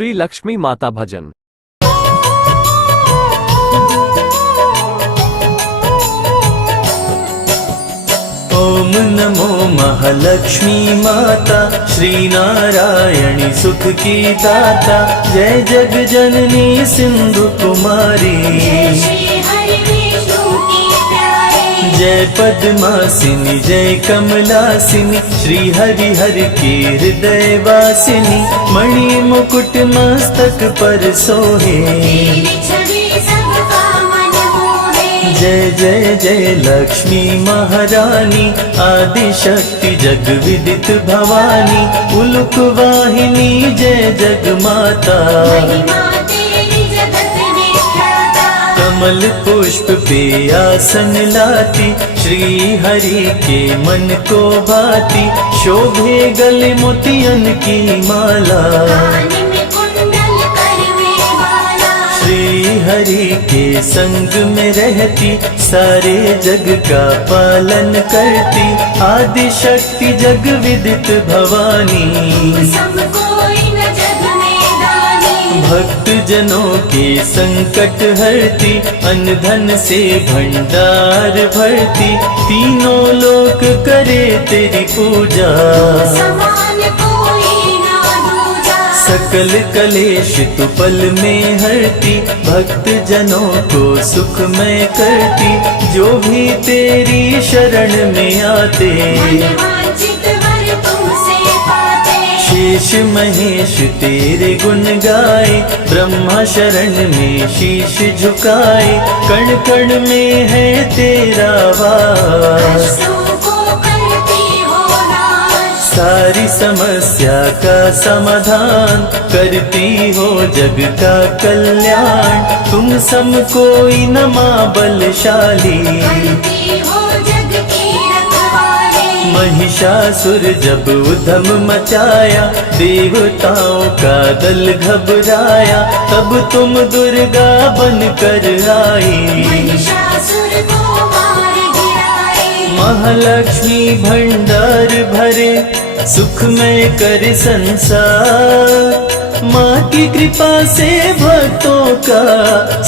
श्री लक्ष्मी माता भजन। ओम नमो महालक्ष्मी माता, श्री नारायणी सुख की दाता। जय जग जननी सिंधु कुमारी, जय पद्मासिनी जय कमलासिनी। श्री हरि हरि की हृदय वासिनी, मणि मुकुट मस्तक पर सोहे। जय जय जय लक्ष्मी महारानी, आदि शक्ति जग विदित भवानी। उलुक वाहिनी जय जग माता, कमल पुष्प पे आसन लाती। श्री हरि के मन को भाती, शोभे गले मोतियन की माला। श्री हरि के संग में रहती, सारे जग का पालन करती। आदि शक्ति जग विदित भवानी, भक्त जनों के संकट हरती। अन्न धन से भंडार भरती, तीनों लोक करे तेरी पूजा। सकल कलेश तु पल में हरती, भक्त जनों को सुखमय करती। जो भी तेरी शरण में आते, शेष महेश तेरे गुण गाए। ब्रह्मा शरण में शीश झुकाए, कण कण में है तेरा वास। सारी समस्या का समाधान, करती हो जग का कल्याण। तुम सम कोई न मां बलशाली, महिषासुर जब उधम मचाया। देवताओं का दल घबराया, तब तुम दुर्गा बनकर आई। महालक्ष्मी भंडार भरे, सुख में कर संसार। माँ की कृपा से भक्तों का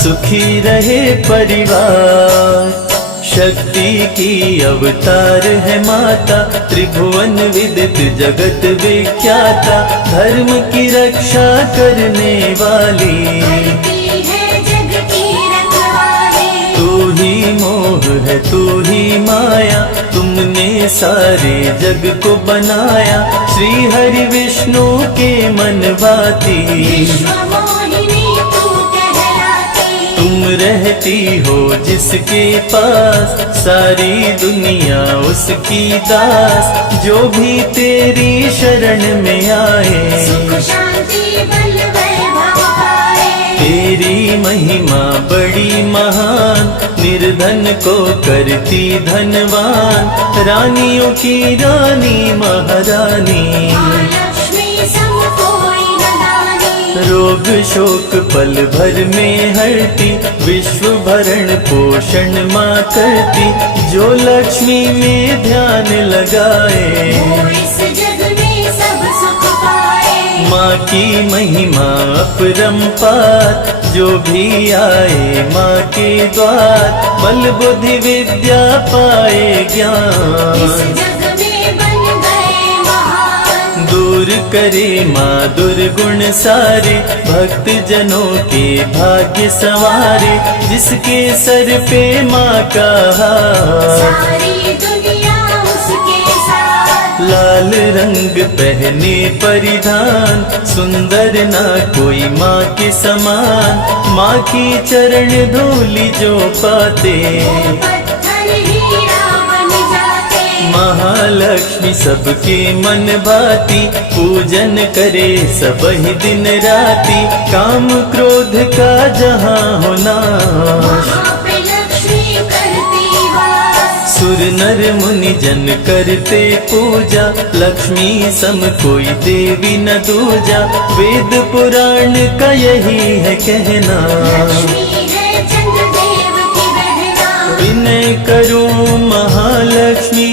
सुखी रहे परिवार। शक्ति की अवतार है माता, त्रिभुवन विदित जगत विख्याता। धर्म की रक्षा करने वाली, तू ही मोह है तू ही माया। तुमने सारे जग को बनाया, श्री हरि विष्णु के मन भाती। तुम रहती हो जिसके पास, सारी दुनिया उसकी दास। जो भी तेरी शरण में आए, तेरी महिमा बड़ी महान। निर्धन को करती धनवान, रानियों की रानी महारानी। रोग शोक पल भर में हरती, विश्व भरण पोषण माँ करती। जो लक्ष्मी में ध्यान लगाए, माँ की महिमा अपरंपार। जो भी आए माँ के द्वार, बल बुद्धि विद्या पाए ज्ञान। दूर करे माँ दुर्गुण सारे, भक्त जनों के भाग्य संवारे। जिसके सर पे माँ का हाथ, लाल रंग पहने परिधान। सुंदर ना कोई माँ के समान, माँ की चरण धूलि जो पाते। महालक्ष्मी सबके मन भाती, पूजन करे सब ही दिन राती। काम क्रोध का जहाँ हो नाश, सुर नर मुनि जन करते पूजा। लक्ष्मी सम कोई देवी न दूजा, वेद पुराण का यही है कहना। विनय करो महालक्ष्मी,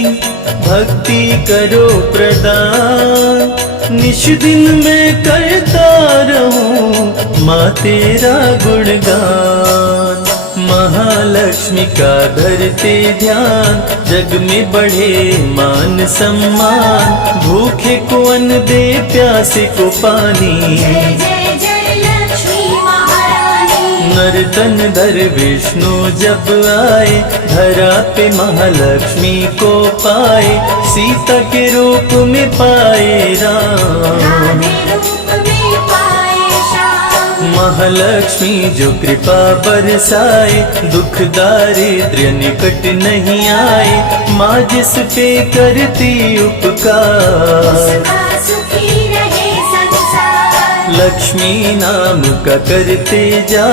भक्ति करो प्रदान। निश दिन मैं करता रहूं माँ तेरा गुणगान। महालक्ष्मी का धरते ध्यान, जग में बढ़े मान सम्मान। भूखे को अन्न दे, प्यासे को पानी। जय जय जय लक्ष्मी महारानी। नर्तन धर विष्णु जब आए, धरा पे महालक्ष्मी को पाए। सीता के रूप में पाए राम, राधे रूप में पाए श्याम। महालक्ष्मी जो कृपा बरसाए, दुख दारिद्र्य निकट नहीं आए। माँ जिस पे करती उपकार, उसका सुखी रहे संसार। लक्ष्मी नाम का करते जा,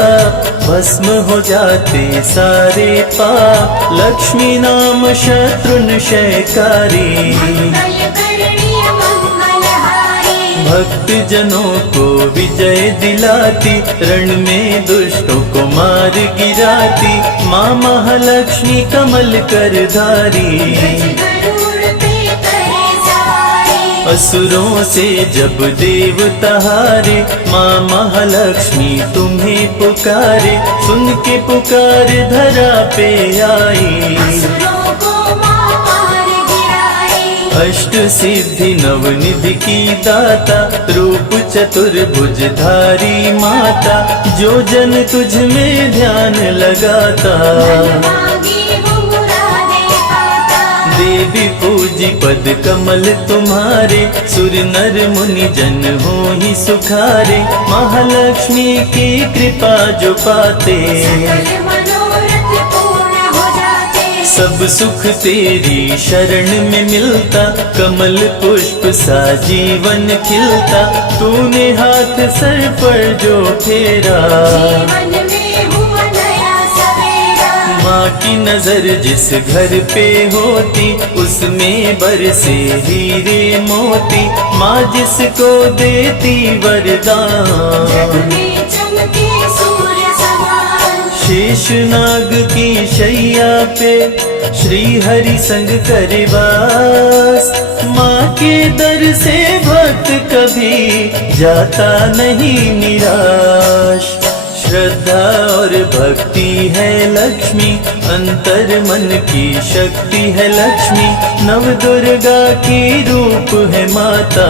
भस्म हो जाते सारे पाप। लक्ष्मी नाम शत्रुंशयकारी, मंगलकरणी मंगलहारी। भक्त जनों को विजय दिलाती। रण में दुष्टों को मार गिराती। माँ महालक्ष्मी कमल करधारी, गरुड़ पे करे सवारी। असुरों से जब देवता हारे। माँ महालक्ष्मी तुम्हें पुकारे। सुन के पुकार धरा पे आई। असुरों को माँ मार गिराई। अष्ट सिद्धि नवनिधि की दाता, रूप चतुर्भुज धारी माता। जो जन तुझ में ध्यान लगाता, मांगी वो मुरादे पाता। देवी पूजी पद कमल तुम्हारे। सुर नर मुनि जन हो ही सुखारे। महालक्ष्मी की कृपा जो पाते, सकल मनोरथ पूर्ण हो जाते। सब सुख तेरी शरण में मिलता। कमल पुष्प सा जीवन खिलता। तूने हाथ सर पर जो फेरा, जीवन में हुआ नया सवेरा। माँ की नजर जिस घर पे होती, उसमें बरसे हीरे मोती। माँ जिसको देती वरदान, जग में चमके सूर्य समान। शेष नाग की शैया पे श्री हरि संग करे वास। माँ के दर से भक्त कभी जाता नहीं निराश। श्रद्धा और भक्ति है लक्ष्मी, अंतर मन की शक्ति है लक्ष्मी। नव दुर्गा की रूप है माता,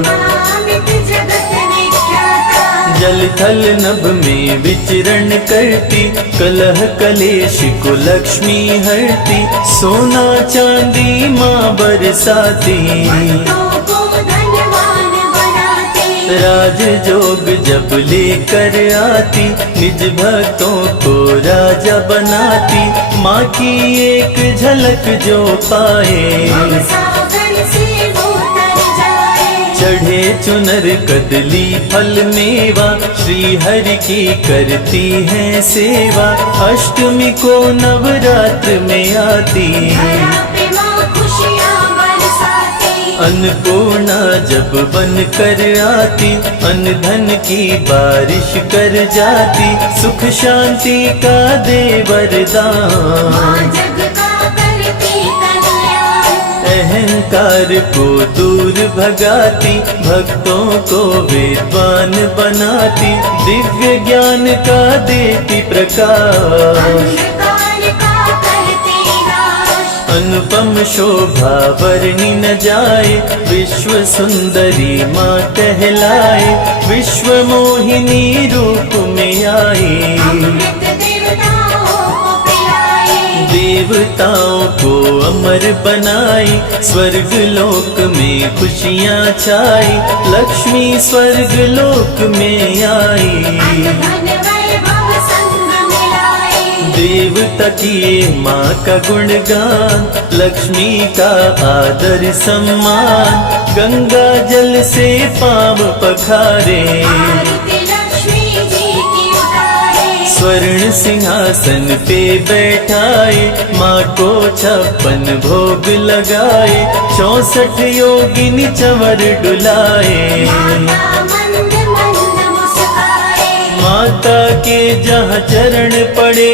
महिमान्वित जगत विख्याता। जल थल नभ में विचरण करती। कलह कलेश को लक्ष्मी हरती। सोना चांदी माँ बरसाती, भक्तों को धनवान बनाती। राज जोग जब लेकर आती। निज भक्तों को राजा बनाती। माँ की एक झलक जो पाए, सागर से वो तर जाए। चढ़े चुनर कदली फल मेवा। श्री हरि की करती है सेवा। अष्टमी को नवरात्र में आती। धरा पे माँ खुशियाँ बरसाती। अन्नपूर्णा जब बन कर आती। अन्न धन की बारिश कर जाती। सुख शांति का दे वरदान। माँ जग का करती कल्याण। अहंकार को दूर भगाती। भक्तों को विद्वान बनाती। दिव्य ज्ञान का देती प्रकाश। अंधकार का करती नाश। अनुपम शोभा वर्णि न जाए। विश्व सुंदरी माँ कहलाए। विश्व मोहिनी रूप में आई। अमृत देवताओं को पिलाई। देवताओं को अमर बनाई। स्वर्ग लोक में खुशियाँ छाई। लक्ष्मी स्वर्ग लोक में आई। धन वैभव संग मिलाई। देवता किए माँ का गुणगान। लक्ष्मी का आदर सम्मान। गंगा जल से पाँव पखारे। आरती लक्ष्मी जी की उतारे। स्वर्ण सिंहासन पे बैठाए। माँ को 56 भोग लगाए। 64 योगिनी चंवर डुलाए। माता मंद मंद मुस्काए। माता के जहाँ चरण पड़े,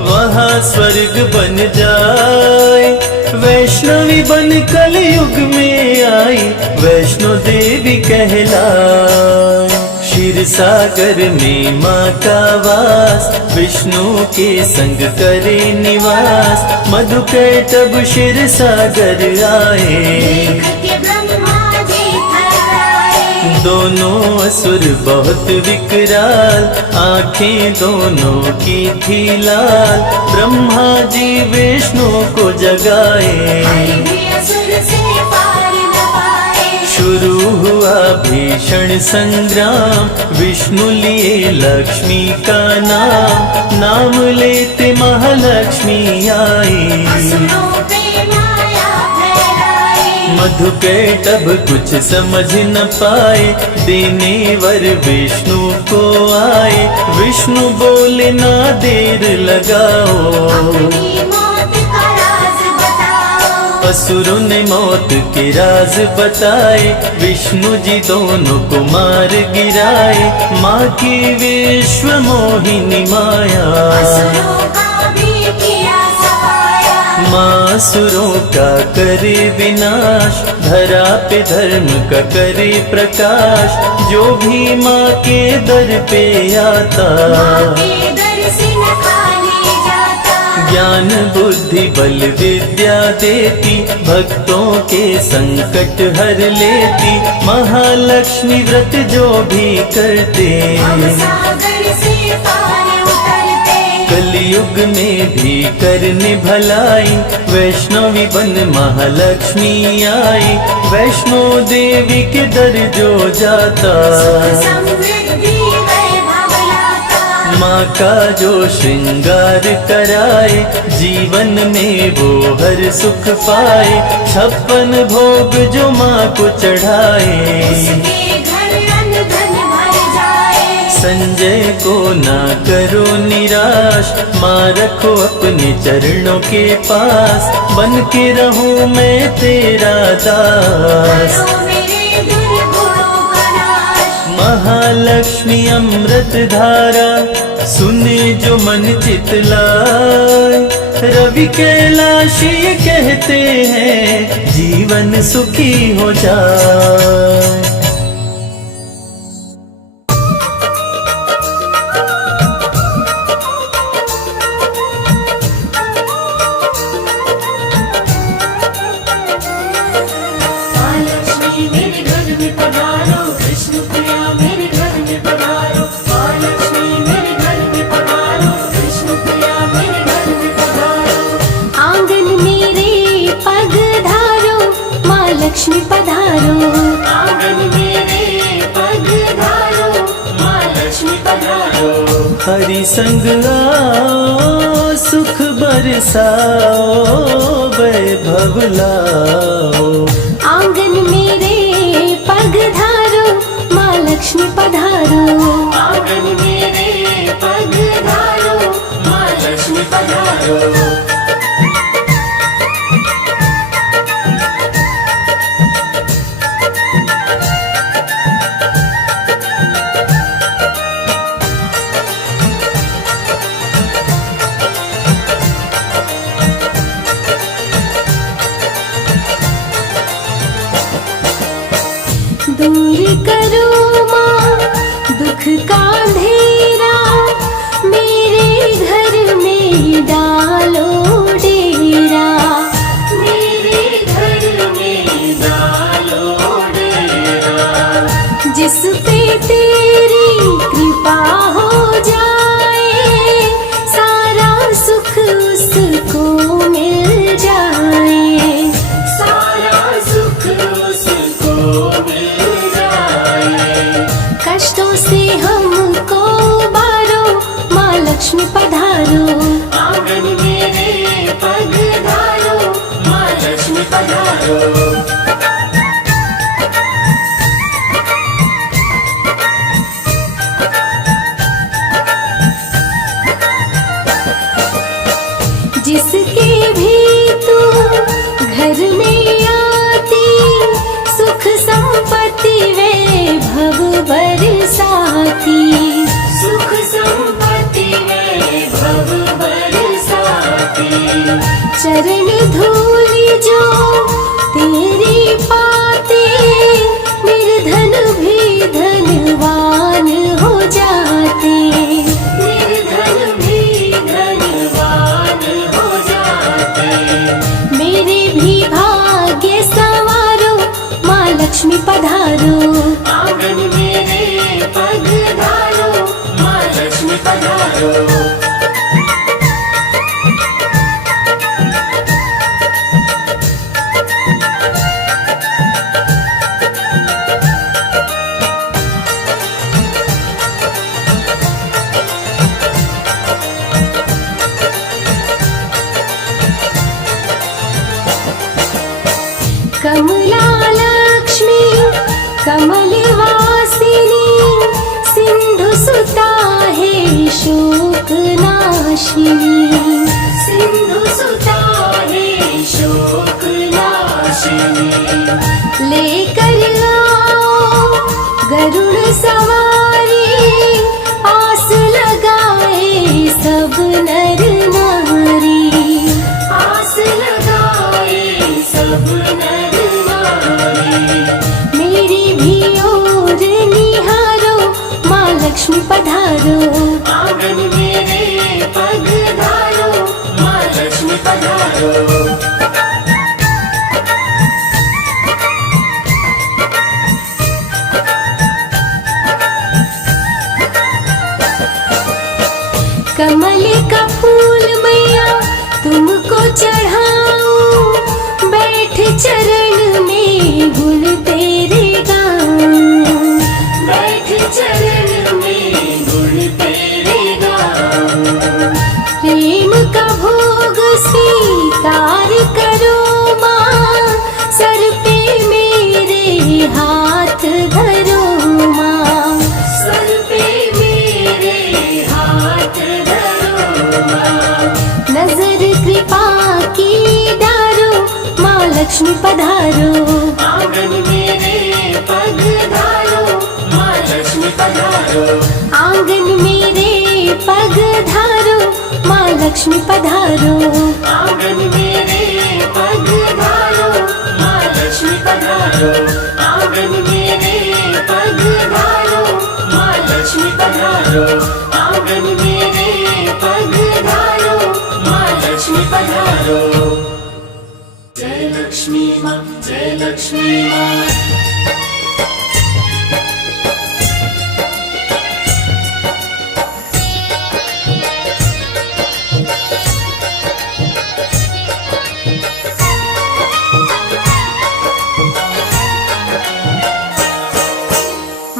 वह महास्वर्ग बन जाए। वैष्णवी बन कलयुग में आई, वैष्णो देवी कहलाए। क्षीर सागर में माँ का वास, विष्णु के संग करे निवास। मधुकैटभ क्षीर सागर आए, देख के ब्रह्मा जी थर्राए। दोनों असुर बहुत विकराल, आंखें दोनों की थी लाल। ब्रह्मा जी विष्णु को जगाए, भी असुर से पार न पाए। शुरू हुआ भीषण संग्राम। विष्णु लिए लक्ष्मी का नाम, नाम लेते महालक्ष्मी आई। असुरों पे माया फैलाए। मधुकैटभ कुछ समझ न पाए, देने वर विष्णु को आए। विष्णु बोले ना देर लगाओ, अपनी मौत का राज बताओ। असुरों ने मौत के राज बताए। विष्णु जी दोनों को मार गिराए। माँ की विश्व मोहिनी माया, असुरों का भी किया सफाया। माँ असुरों का करे विनाश। धरा पे धर्म का करे प्रकाश। जो भी माँ के दर पे आता, माँ के दर से न खाली जाता। ज्ञान बुद्धि बल विद्या देती, भक्तों के संकट हर लेती। महालक्ष्मी व्रत जो भी करते, हम सागर से पार उतरते। कलयुग में भी करने भलाई। वैष्णवी बन महालक्ष्मी आई, वैष्णो देवी के दर जो जाता। समृद्धि वैभव लाता। माँ का जो श्रृंगार कराए, जीवन में वो हर सुख पाए। 56 भोग जो माँ को चढ़ाए, उसके घर अन्न धन भर जाए। संजय को ना करो निराश। माँ रखो अपने चरणों के पास, बन के रहूं मैं तेरा दास। करो मेरे दुर्गुणों का नाश। महालक्ष्मी अमृत धारा, सुने जो मन चितलाए। रवि कैलाशी ये कहते हैं, जीवन सुखी हो जाए। महालक्ष्मी मेरे घर में पधारो, विष्णु प्रिया मेरे घर में पधारो। महालक्ष्मी मेरे घर में पधारो, विष्णु प्रिया मेरे घर में पधारो। आंगन मेरे पग धारो, माँ लक्ष्मी पधारो। आंगन मेरे पग धारो, माँ लक्ष्मी पधारो। हरि संग आओ, सुख बरसाओ, वैभव लाओ। आंगन मेरे पग धारो, माँ लक्ष्मी पधारो। आंगन मेरे पग धारो, माँ लक्ष्मी पधारो। दूर करो माँ दुख का अंधेरा, मेरे घर में डालो डेरा। मेरे घर में डालो डेरा। जिस पे तेरी कृपा हो जाए, सारा सुख उसको मिल जाए। सारा सुख उसको मिल जाए। कष्टों से हमको उबारो, माँ लक्ष्मी पधारो। आंगन मेरे पग धारो, माँ लक्ष्मी पधारो। जिसके भी तू घर में आती, सुख संपत्ति वैभव बरसाती। सुख संपत्ति वैभव बरसाती। भी धनवान हो जाते। निर्धन भी धनवान हो जाते। मेरे भी भाग्य संवारो, माँ लक्ष्मी पधारो। आंगन मेरे पधारो, माँ लक्ष्मी पधारो। कमला लक्ष्मी कमलवासिनी, सिंधु सुता है शोक नाशिनी। सिंधु सुता है शोक नाशिनी। लेकर आओ गरुड़ सवारी, आस लगाए सब नर नारी। आस लगाए सब नर नारी। मेरी भी ओर निहारो, माँ लक्ष्मी पधारो। आंगन मेरे पधारो, माँ लक्ष्मी पधारो। कमल का फूल मैया तुमको चढ़ाऊं, बैठ चरण में गुण तेरे गाऊं। बैठ चरण में गुण तेरे गाऊं। प्रेम का भोग स्वीकार करो माँ, सर पे मेरे हाथ धरो माँ। सर पे मेरे हाथ धरो माँ। नजर कृपा की डारो, माँ लक्ष्मी पधारो। आंगन मेरे पधारो, माँ लक्ष्मी पधारो। आंगन मेरे पधारो, माँ लक्ष्मी पधारो। आंगन मेरे पधारो, माँ लक्ष्मी पधारो। आंगन मेरे पधारो, माँ लक्ष्मी पधारो। आंगन मेरे पधारो, माँ लक्ष्मी पधारो। जय लक्ष्मी माँ, जय लक्ष्मी माँ।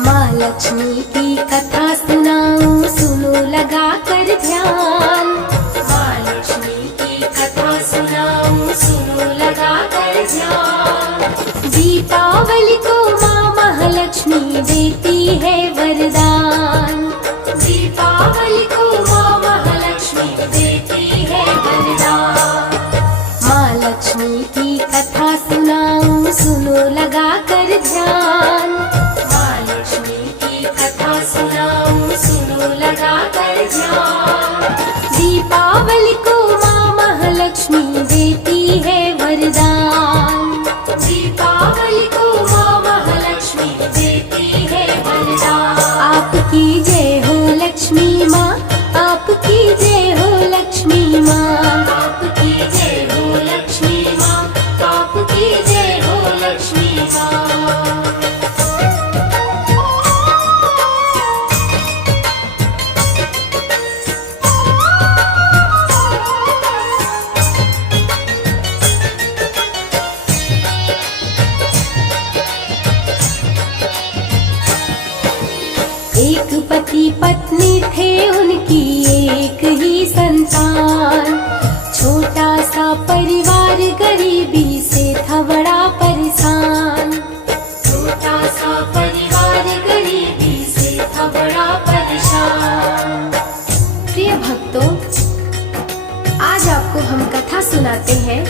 माँ लक्ष्मी की कथा सुनाऊं, सुनो लगा कर ध्यान। माँ लक्ष्मी की कथा सुनाऊं, सुनो लगा कर ध्यान। दीपावली को माँ महालक्ष्मी देती है वरदान। दीपावली को माँ महालक्ष्मी देती है वरदान। माँ लक्ष्मी की कथा सुनाऊं, सुनो लगा कर ध्यान। माँ लक्ष्मी की कथा सुनाऊं, सुनो लगा कर ध्यान। दीपावली को माँ महालक्ष्मी देती है वरदान। दीपावली को माँ महालक्ष्मी देती है वरदान। आपकी जय हो लक्ष्मी माँ, आपकी जय हो लक्ष्मी माँ। आपकी जय हो लक्ष्मी माँ, आपकी जय हो लक्ष्मी माँ। एक पति पत्नी थे उनकी एक ही संतान। छोटा सा परिवार गरीबी से था बड़ा परेशान। छोटा सा परिवार गरीबी से था बड़ा परेशान। प्रिय भक्तों, आज आपको हम कथा सुनाते हैं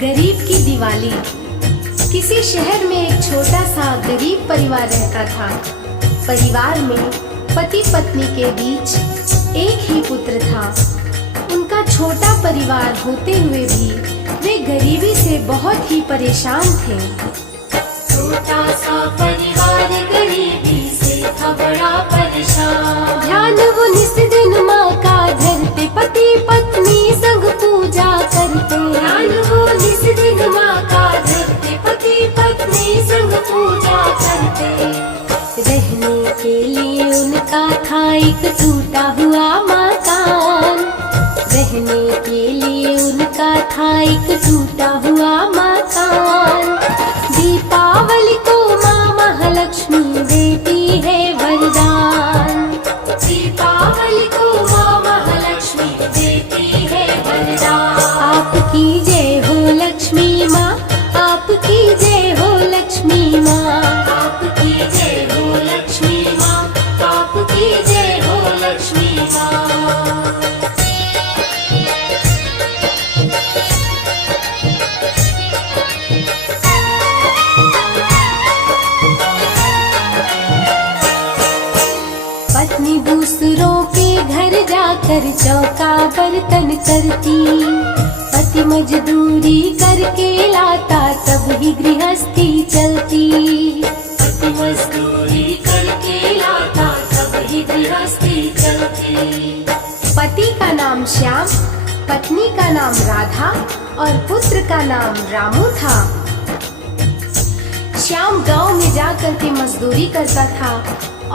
गरीब की दिवाली। किसी शहर में एक छोटा सा गरीब परिवार रहता था। परिवार में पति पत्नी के बीच एक ही पुत्र था। उनका छोटा परिवार होते हुए भी वे गरीबी से बहुत ही परेशान थे। छोटा सा परिवार गरीबी से था बड़ा परेशान। ध्यान वो निस दिन माँ का धरते, पति पत्नी संग पूजा करते। ध्यान वो निस दिन माँ का धरते, पति पत्नी संग पूजा करते। रहने के लिए उनका था एक टूटा हुआ मकान। रहने के लिए उनका था एक टूटा हुआ मकान। दीपावली को माँ महालक्ष्मी देती है वरदान। दीपावली को माँ महालक्ष्मी देती है वरदान। आपकी जय हो लक्ष्मी माँ, आपकी जय हो लक्ष्मी माँ। आपकी जय हो लक्ष्मी माँ, आपकी जय हो लक्ष्मी माँ। पत्नी दूसरों के घर जाकर चौका बर्तन करती। पति मजदूरी करके लाता तब ही गृहस्थी चलती। पति मजदूरी करके लाता तब ही गृहस्थी चलती। पति का नाम श्याम, पत्नी का नाम राधा और पुत्र का नाम रामू था। श्याम गांव में जाकर के मजदूरी करता था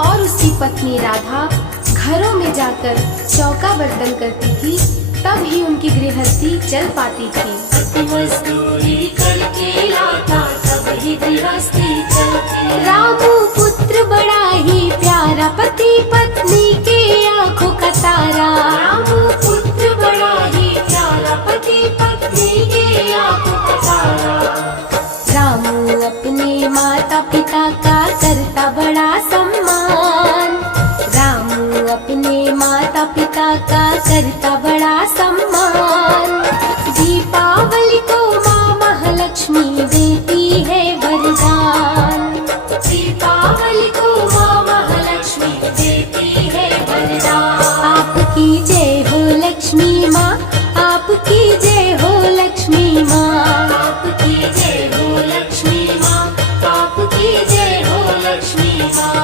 और उसकी पत्नी राधा घरों में जाकर चौका बर्तन करती थी, तब ही उनकी गृहस्थी चल पाती थी। पति मजदूरी करके लाता तब ही गृहस्थी चलती। रामू पुत्र बड़ा ही प्यारा, पति पत्नी के आंखों का तारा। रामू पुत्र बड़ा ही प्यारा, पति पत्नी के आंखों का तारा। रामू अपने माता पिता का करता बड़ा सम्मान। रामू अपने माता पिता का करता बड़ा सम्मान। दीपावली को माँ महालक्ष्मी देती है वरदान। दीपावली को माँ महालक्ष्मी देती है वरदान। आपकी जय हो लक्ष्मी माँ, आपकी जय हो लक्ष्मी माँ। आपकी जय हो लक्ष्मी माँ, आपकी जय हो लक्ष्मी माँ।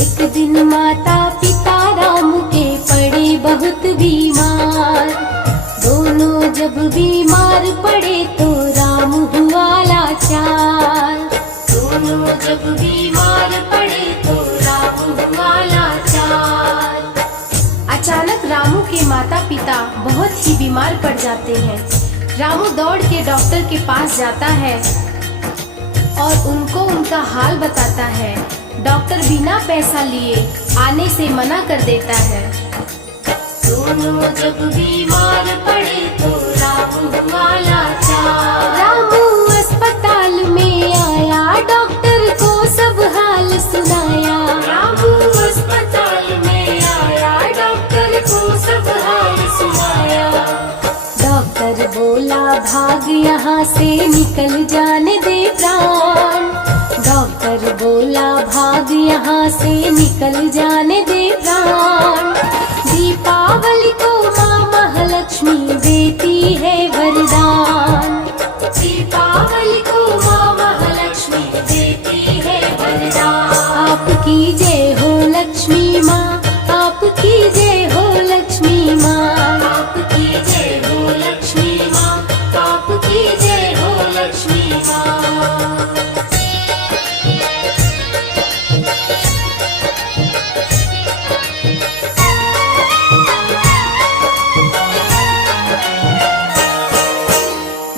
एक दिन माता पिता राम के पड़े बहुत बीमार। दोनों जब बीमार पड़े तो राम हुआ लाचार। दोनों जब बीमार पड़े तो राम हुआ लाचार। अचानक रामू के माता पिता बहुत ही बीमार पड़ जाते हैं। रामू दौड़ के डॉक्टर के पास जाता है और उनको उनका हाल बताता है। डॉक्टर बिना पैसा लिए आने से मना कर देता है। दोनों जब बीमार पड़े तो राम हुआ लाचार। रामू अस्पताल में आया, डॉक्टर को सब हाल सुनाया। रामू अस्पताल में आया, डॉक्टर को सब हाल सुनाया। डॉक्टर बोला भाग यहाँ से निकल जाने दे प्राण। डॉक्टर बोला भाग यहाँ से निकल जाने दे प्राण। दीपावली को माँ महालक्ष्मी देती है वरदान। दीपावली को माँ महालक्ष्मी देती है वरदान। आपकी जय हो लक्ष्मी माँ, आपकी जय हो लक्ष्मी माँ। आपकी जय हो लक्ष्मी माँ, आपकी जय हो लक्ष्मी माँ।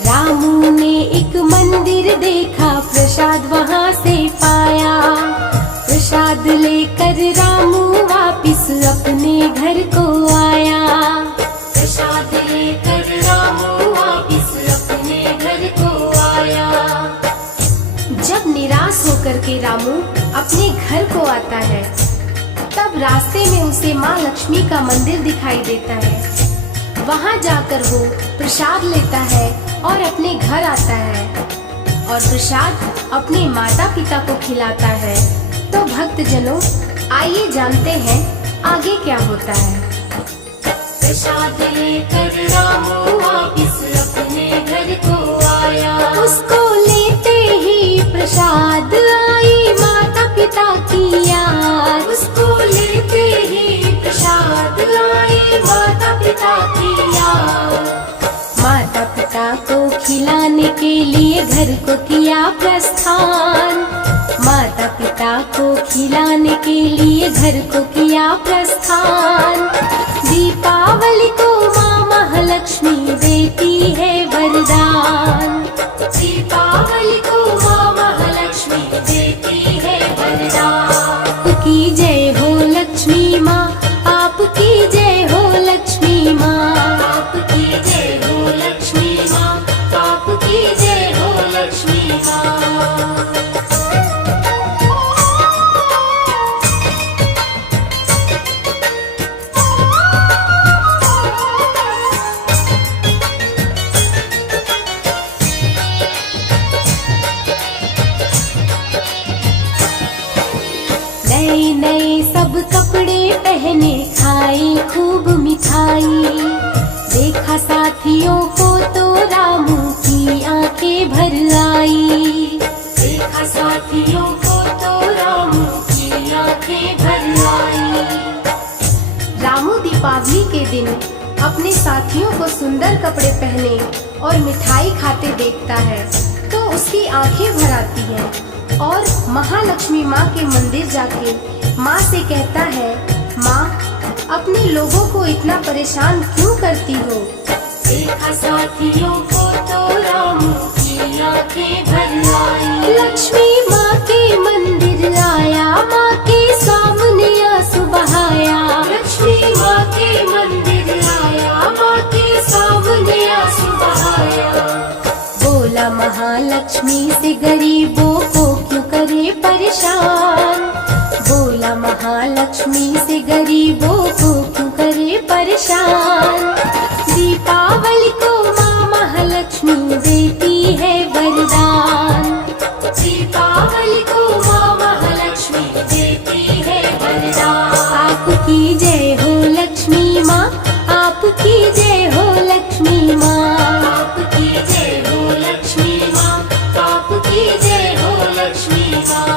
रामू ने एक मंदिर देखा, प्रसाद वहाँ से पाया। प्रसाद लेकर रामू वापिस अपने घर को आया। प्रसाद लेकर रामू वापिस अपने घर को आया। जब निराश होकर के रामू अपने घर को आता है, तब रास्ते में उसे माँ लक्ष्मी का मंदिर दिखाई देता है। वहाँ जाकर वो प्रसाद लेता है और अपने घर आता है और प्रसाद अपने माता पिता को खिलाता है। तो भक्तजनों, आइए जानते हैं आगे क्या होता है। प्रसाद लेकर रामू वापिस अपने घर को आया। उसको लेते ही प्रसाद आई माता पिता की याद। उसको लेते ही प्रसाद आई माता पिता की याद। माता पिता को खिलाने के लिए घर को किया प्रस्थान। माता पिता को खिलाने के लिए घर को किया प्रस्थान। दीपावली को माँ महालक्ष्मी देती है वरदान। दीपावली को माँ महालक्ष्मी देती है वरदान। आपकी जय हो लक्ष्मी माँ, आपकी जय हो लक्ष्मी माँ। आपकी जय हो लक्ष्मी माँ, आपकी जय हो लक्ष्मी माँ। नए नए सब कपड़े पहने, खाई खूब मिठाई। देखा साथियों को तो रामू की आंखें भर आई। देखा साथियों को तो रामू की आंखें भर आई। रामू दीपावली के दिन अपने साथियों को सुंदर कपड़े पहने और मिठाई खाते देखता है तो उसकी आंखें भर आती हैं और महालक्ष्मी माँ के मंदिर जाके माँ से कहता है, माँ अपने लोगों को इतना परेशान क्यों करती हो। देखा साथियों को तो रामू की आंखें भर आई। लक्ष्मी माँ के मंदिर आया, माँ के सामने आंसू बहाया। लक्ष्मी माँ के मंदिर आया, माँ के सामने आंसू बहाया। बोला महालक्ष्मी से गरीबों को क्यों करे परेशान। बोला महालक्ष्मी से गरीबों को क्यों करे परेशान। दीपावली को माँ महालक्ष्मी देती है वरदान। दीपावली को माँ महालक्ष्मी देती है वरदान। आपकी जय हो लक्ष्मी माँ, आपकी जय हो लक्ष्मी माँ। आपकी जय हो लक्ष्मी माँ, आपकी जय हो लक्ष्मी माँ।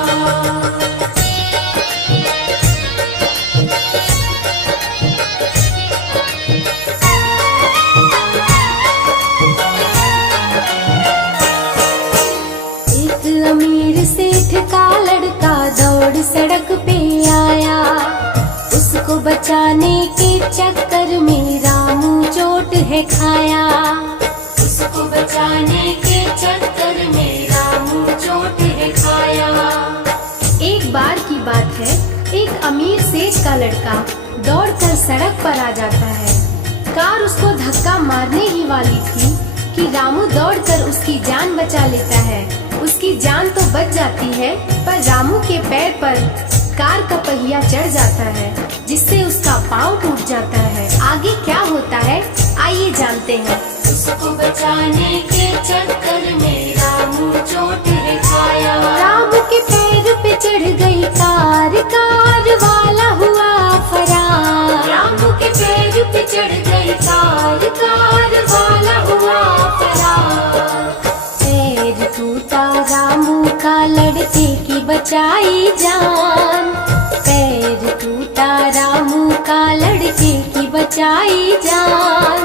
एक अमीर सेठ का लड़का दौड़ सड़क पे आया। उसको बचाने के चक्कर में रामू चोट है खाया। उसको बचाने के चक्कर में रामू चोट है खाया। एक बार की बात है, एक अमीर सेठ का लड़का दौड़कर सड़क पर आ जाता है। कार उसको धक्का मारने ही वाली थी कि रामू दौड़कर उसकी जान बचा लेता है। उसकी जान तो बच जाती है पर रामू के पैर पर कार का पहिया चढ़ जाता है जिससे उसका पाँव टूट जाता है। आगे क्या होता है आइए जानते हैं। उसको बचाने के चक्कर में रामू चोट है खाया। रामू के पैर पे चढ़ गई कार, कार वाला हुआ फरार। रामू के पैर पे चढ़ गई कार, कार वाला हुआ फरार। पैर टूटा रामू का, लड़के की बचाई जान। पैर टूटा रामू का, लड़के की बचाई जान।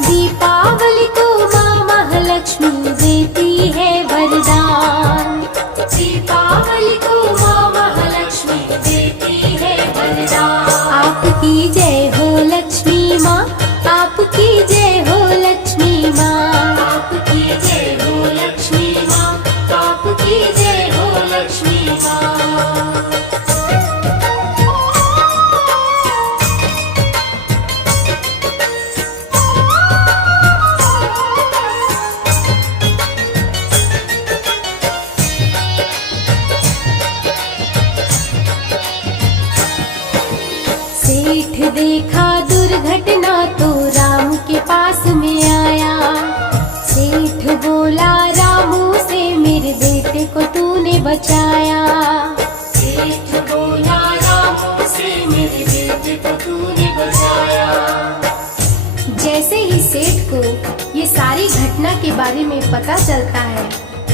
दीपावली को माँ महालक्ष्मी देती है वरदान। दीपावली को माँ महालक्ष्मी देती है वरदान। आपकी जय हो लक्ष्मी माँ, आपकी जय हो लक्ष्मी माँ। आपकी जय हो लक्ष्मी माँ, आपकी जय हो लक्ष्मी माँ। सेठ देखा दुर्घटना तो राम के पास में आया। सेठ बोला रामू से, मेरे बेटे को तूने बचाया। सेठ बोला रामू से, मेरे बेटे को तूने बचाया। जैसे ही सेठ को ये सारी घटना के बारे में पता चलता है,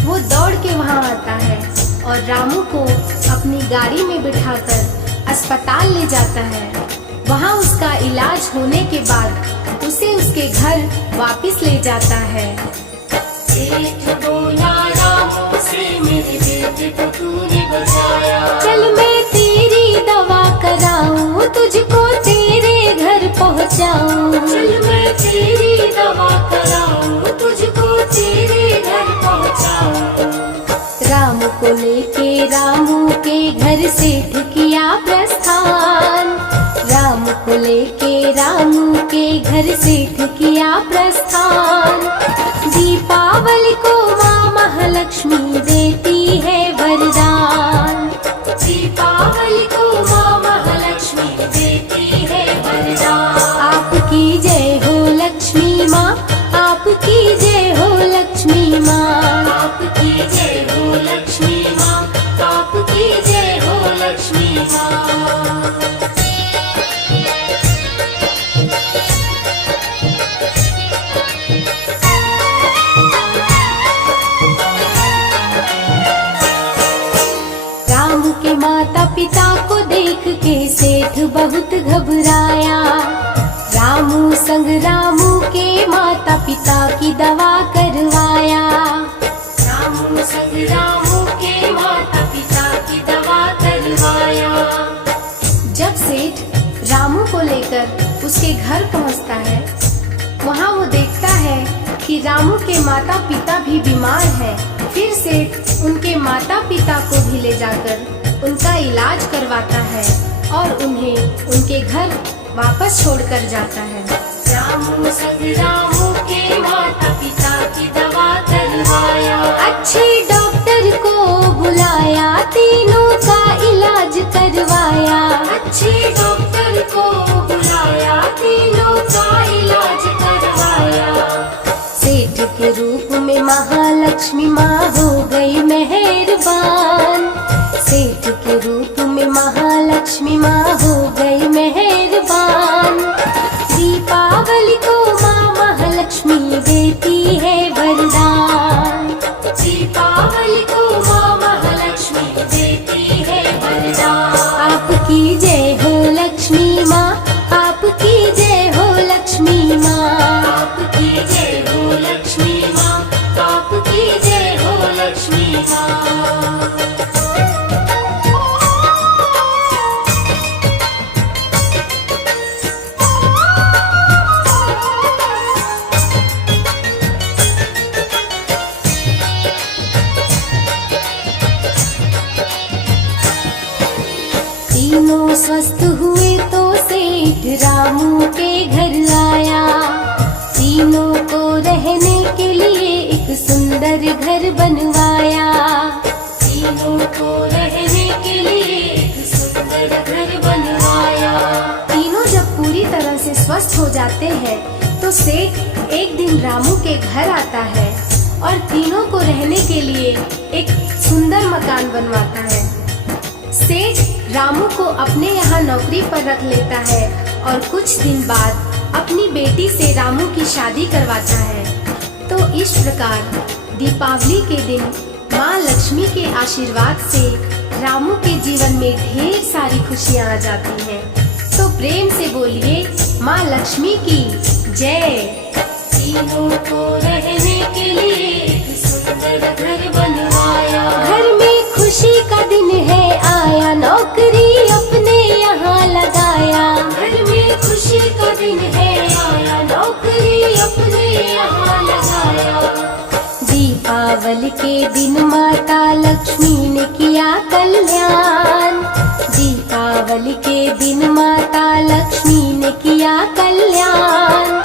वो दौड़ के वहाँ आता है और रामू को अपनी गाड़ी में बिठाकर अस्पताल ले जाता है। वहाँ उसका इलाज होने के बाद उसे उसके घर वापस ले जाता है। सेठ बोला रामू से, मेरे बेटे को तूने बचाया। चल मैं तेरी दवा कराऊं, तुझको तेरे घर पहुँचाऊं। चल मैं तेरी दवा कराऊं, तुझको तेरे घर पहुंचाऊं। रामू को लेके रामू के घर सेठ किया प्रस्थान। रामू को लेके रामू के घर सेठ किया प्रस्थान। दीपावली को माँ महालक्ष्मी देती है वरदान। दीपावली को माँ महालक्ष्मी देती है वरदान। आपकी जय हो लक्ष्मी माँ, आपकी जय हो लक्ष्मी माँ। आपकी जय हो लक्ष्मी माँ, आपकी जय हो लक्ष्मी माँ। रामू के माता पिता को देख के सेठ बहुत घबराया। रामू संग रामू के माता पिता की दवा करवाया। रामू संग रामू के माता पिता की दवा करवाया। जब सेठ रामू को लेकर उसके घर पहुंचता है, वहां वो देखता है कि रामू के माता पिता भी बीमार हैं। फिर सेठ उनके माता पिता को भी ले जाकर उनका इलाज करवाता है और उन्हें उनके घर वापस छोड़कर जाता है। रामू संग रामू के माता पिता की दवा करवाया। अच्छे डॉक्टर को बुलाया, तीनों का इलाज करवाया। अच्छे डॉक्टर को बुलाया, तीनों का इलाज करवाया। सेठ के रूप में महालक्ष्मी माँ हो गई मेहरबान। सेठ के रूप में महालक्ष्मी माँ हो गई मेहरबान। दीपावली को माँ महालक्ष्मी देती है वरदान। दीपावली को माँ महालक्ष्मी देती है वरदान। आपकी जय हो लक्ष्मी माँ, आपकी जय हो लक्ष्मी माँ। आपकी जय हो लक्ष्मी माँ, आपकी जय हो लक्ष्मी माँ। तीनों स्वस्थ हुए तो सेठ रामू के घर आया। तीनों को रहने के लिए एक सुंदर घर बनवाया। तीनों को रहने के लिए एक सुंदर घर बनवाया। तीनों जब पूरी तरह से स्वस्थ हो जाते हैं तो सेठ एक दिन रामू के घर आता है और तीनों को रहने के लिए एक सुंदर मकान बनवाता है। सेठ रामू को अपने यहाँ नौकरी पर रख लेता है और कुछ दिन बाद अपनी बेटी से रामू की शादी करवाता है। तो इस प्रकार दीपावली के दिन माँ लक्ष्मी के आशीर्वाद से रामू के जीवन में ढेर सारी खुशियाँ आ जाती हैं। तो प्रेम से बोलिए माँ लक्ष्मी की जय। तीनों को रहने के लिए एक सुंदर घर बनवाया। घर में खुशी का दिन है आया, नौकरी अपने यहाँ लगाया। घर में खुशी का दिन है आया, नौकरी अपने यहाँ लगाया। दीपावली के दिन माता लक्ष्मी ने किया कल्याण। दीपावली के दिन माता लक्ष्मी ने किया कल्याण।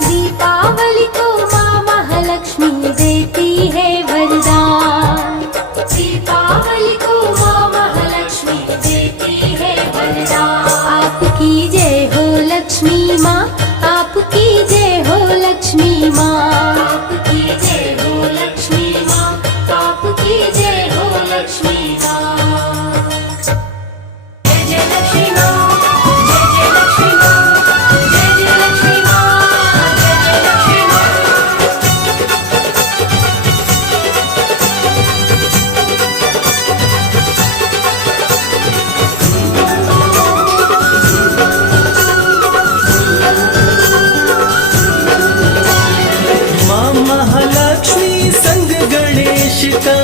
दीपावली को माँ महालक्ष्मी देती है वरदान। दीपावली को माँ महालक्ष्मी देती है वरदान। आपकी जय हो लक्ष्मी माँ, आपकी जय हो लक्ष्मी माँ। आपकी जय हो लक्ष्मी माँ। जय जय लक्ष्मी माँ, जय जय लक्ष्मी माँ, जय जय लक्ष्मी माँ, जय जय लक्ष्मी माँ। माँ महालक्ष्मी संग गणेश का,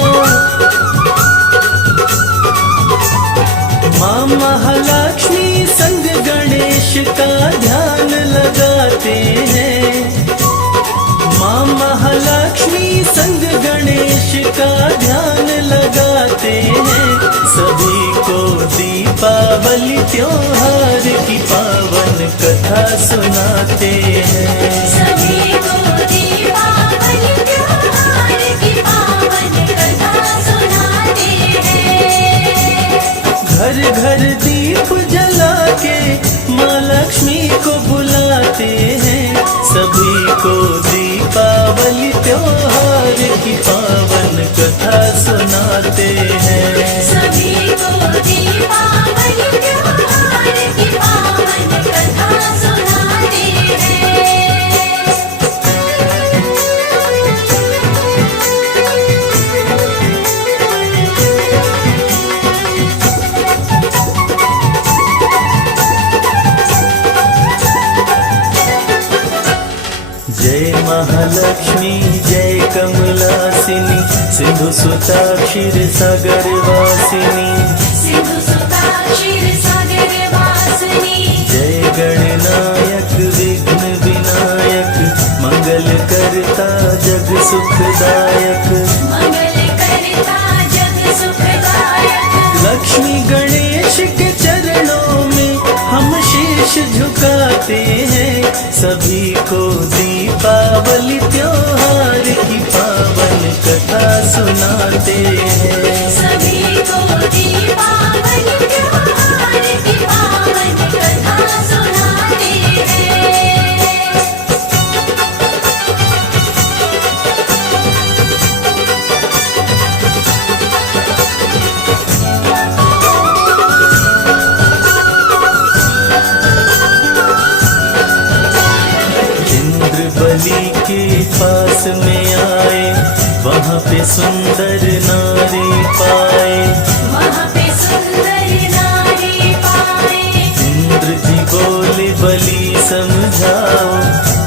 माँ महालक्ष्मी संग गणेश का ध्यान लगाते हैं। माँ महालक्ष्मी संग गणेश का ध्यान लगाते हैं। सभी को दीपावली त्योहार की पावन कथा सुनाते हैं। सभी को दीपावली त्योहार की पावन कथा सुनाते हैं। घर घर दीप जला के माँ लक्ष्मी को बुलाते हैं। सभी को दीपावली त्योहार की पावन कथा सुनाते हैं। सभी को दीपावली त्योहार की पावन कथा सुनाते हैं। जय महालक्ष्मी जय कमलासिनी, सिंधु सुता क्षीर सागर वासिनी। सिंधु सुता क्षीर सागर वासिनी। जय गणनायक विघ्न विनायक, मंगल करता जग सुखदायक। मंगल करता जग सुखदायक। लक्ष्मी गणेश के चरणों में हम शीश झुकाते हैं। सभी को दीपावली त्योहार की पावन कथा सुनाते हैं। सभी को दीपावली त्योहार की पावन कथा सुनाते हैं। इंद्र बलि के पास में आए, वहाँ पे सुंदर नारी पाए। वहाँ पे सुंदर नारी पाए। इंद्र जी बोले बलि समझाओ,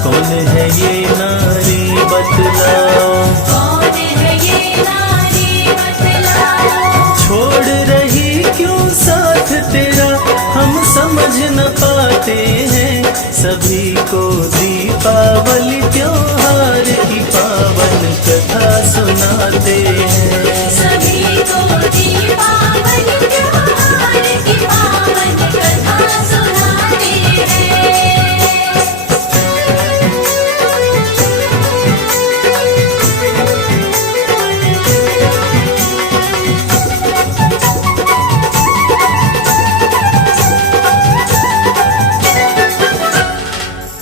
कौन है ये नारी बतलाओ। कौन है ये नारी बतलाओ। छोड़ रही क्यों साथ तेरा, हम समझ न पाते हैं। सभी को दीपावली त्योहार की पावन कथा सुनाते हैं। सभी को दीपावली त्योहार की पावन कथा सुनाते हैं।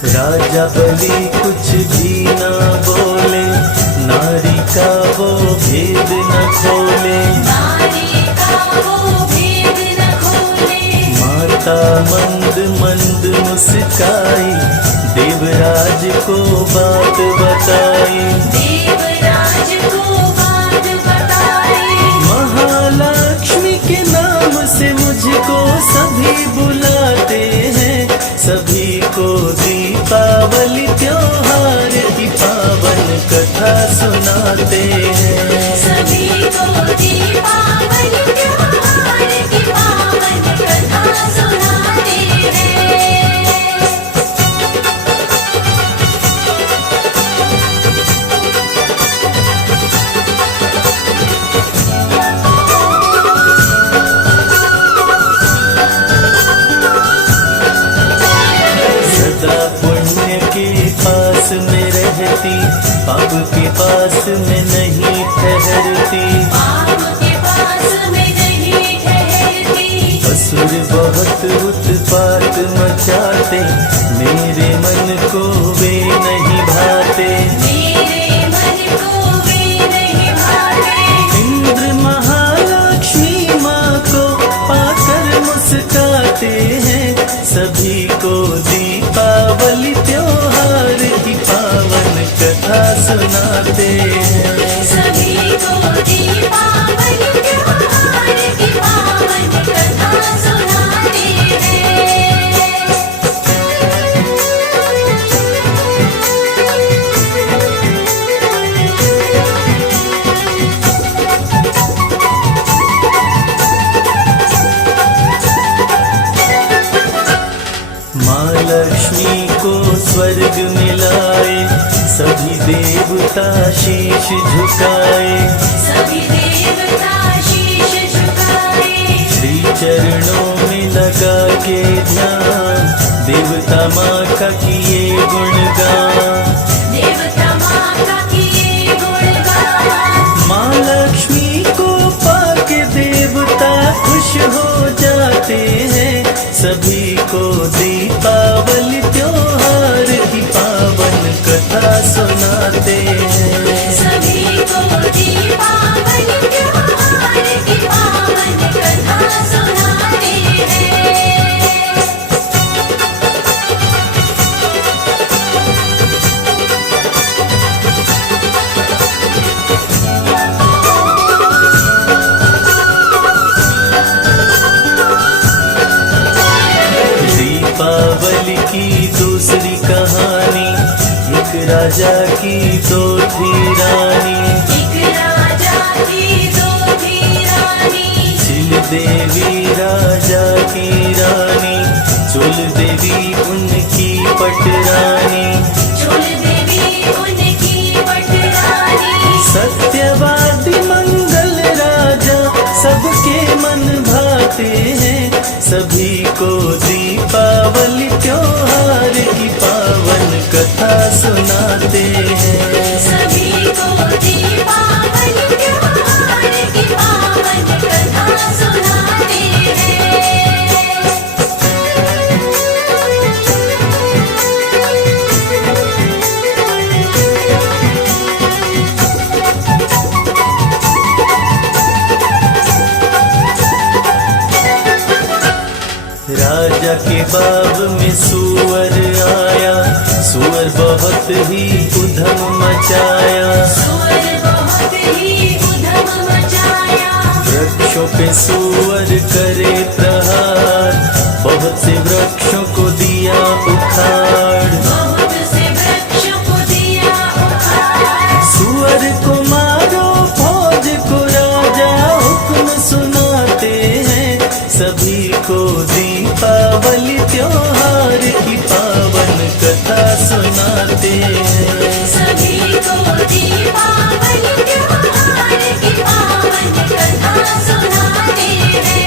राजा बलि कुछ भी ना बोले, नारी का वो भेद न खोले। नारी का वो भेद न खोले। माता मंद मंद मुस्काई, देवराज को बात बताई। देवराज को बात बताई। महालक्ष्मी के नाम से मुझको सभी बुलाते हैं। सभी को दीपावली त्योहार की पावन कथा सुनाते हैं। सभी को दीपावली त्योहार की पावन कथा सुनाते हैं। सदा पुण्य के पास में रहती, पाप के पास में नहीं ठहरती। पाप के पास में नहीं ठहरती। असुर बहुत उत्पात मचाते, मेरे मन को वे नहीं भाते। मेरे मन को वे नहीं भाते। इंद्र महालक्ष्मी जाते हैं, सभी को दीपावली त्योहार की पावन कथा सुनाते हैं। सभी को दीपावली त्योहार की पावन कथा सुनाते हैं। माँ लक्ष्मी को स्वर्ग मिलाए, सभी देवता शीश झुकाए। सभी देवता शीश झुकाए। श्री चरणों में लगा के ध्यान, देवता माँ का किए गुणगान। देवता माँ का किए गुणगान। माँ लक्ष्मी को पाके देवता खुश हो जाते हैं, सभी को दीपावली त्योहार की पावन कथा सुनाते हैं। सभी को दीपावली त्योहार की पावन कथा सुनाते हैं। दीपावली की दूसरी कहानी, एक राजा की दो थी रानी। एक राजा की दो थी रानी। चिल देवी राजा की रानी, चुल देवी उनकी पटरानी। चुल देवी उनकी पटरानी। सत्यवादी मंगल राजा सबके मन भाते हैं, सभी को दीपावली त्योहार की पावन कथा सुनाते हैं। सभी को दीपावली त्योहार की पावन कथा सुनाते हैं। राजा के बाग में सूअर आया, सूअर बहुत ही उधम मचाया। सूअर बहुत ही उधम मचाया। वृक्षों पे सूअर करे प्रहार, बहुत से वृक्षों को दिया उखाड़। बहुत से वृक्षों को दिया उखाड़। सूअर को मारो, फौज को राजा हुक्म सुनाते हैं, सभी को दीपावली त्योहार की पावन कथा सुनाते हैं। सभी को दीपावली त्योहार की पावन कथा सुनाते हैं।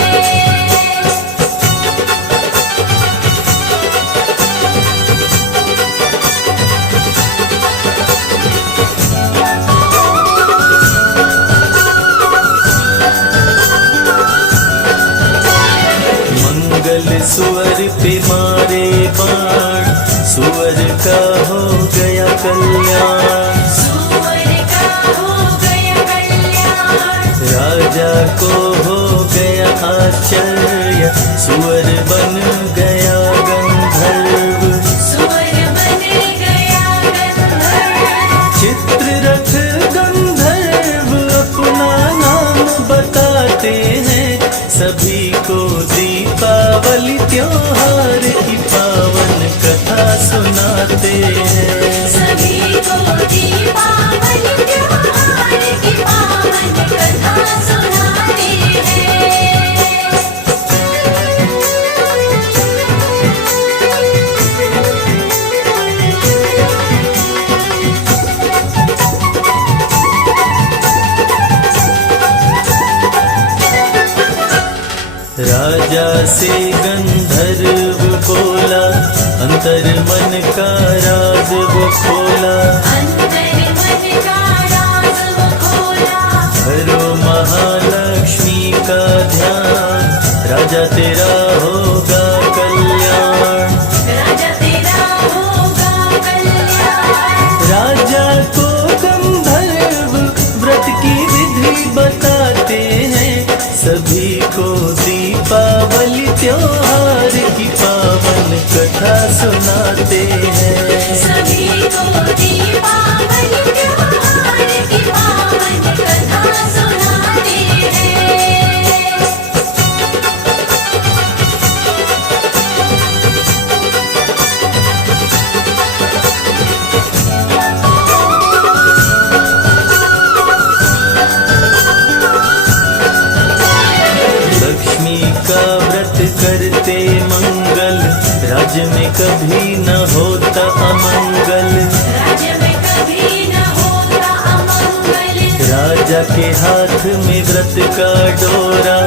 मंगल सुअर पे मारे बाण, सुअर का हो गया कल्याण। सूअर का हो गया कल्याण। राजा को हो गया आश्चर्य, सुअर बन गया गंधर्व। सूअर बन गया गंधर्व। चित्ररथ गंधर्व अपना नाम बताते हैं, सभी को दीपावली त्योहार की पावन कथा सुनाते हैं। सभी को दीपावली त्योहार की पावन कथा सुनाते हैं। राजा से गंधर्व बोला, अंतर मन का राज वो खोला। अंतर मन का राज वो खोला। करो महालक्ष्मी का ध्यान, राजा तेरा होगा कल्याण। राजा तेरा होगा कल्याण। राजा को गंधर्व व्रत की विधि बताते हैं, सभी को दीपावली त्योहार करते मंगल, राज्य में कभी न होता अमंगल। राज्य में कभी न होता अमंगल। राजा के हाथ में व्रत का डोरा,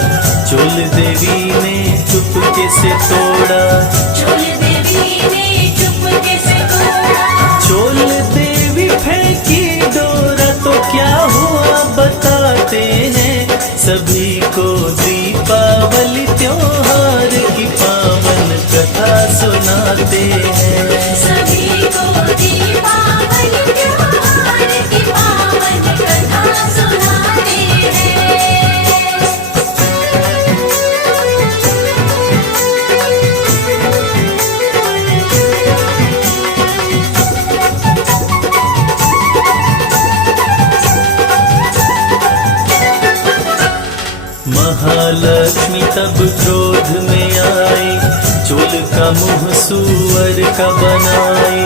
चोल देवी ने चुपके से तोड़ा। चोल देवी ने चुपके से तोड़ा। चोल देवी फेंकी डोरा तो क्या हुआ बताते हैं, सभी को दीपावली त्योहार की पावन कथा सुनाते हैं। सभी को दीपावली त्योहार की पावन कथा सुनाते हैं। महालक्ष्मी तब क्रोध में आई, चोल का मुंह सुअर का बनाई।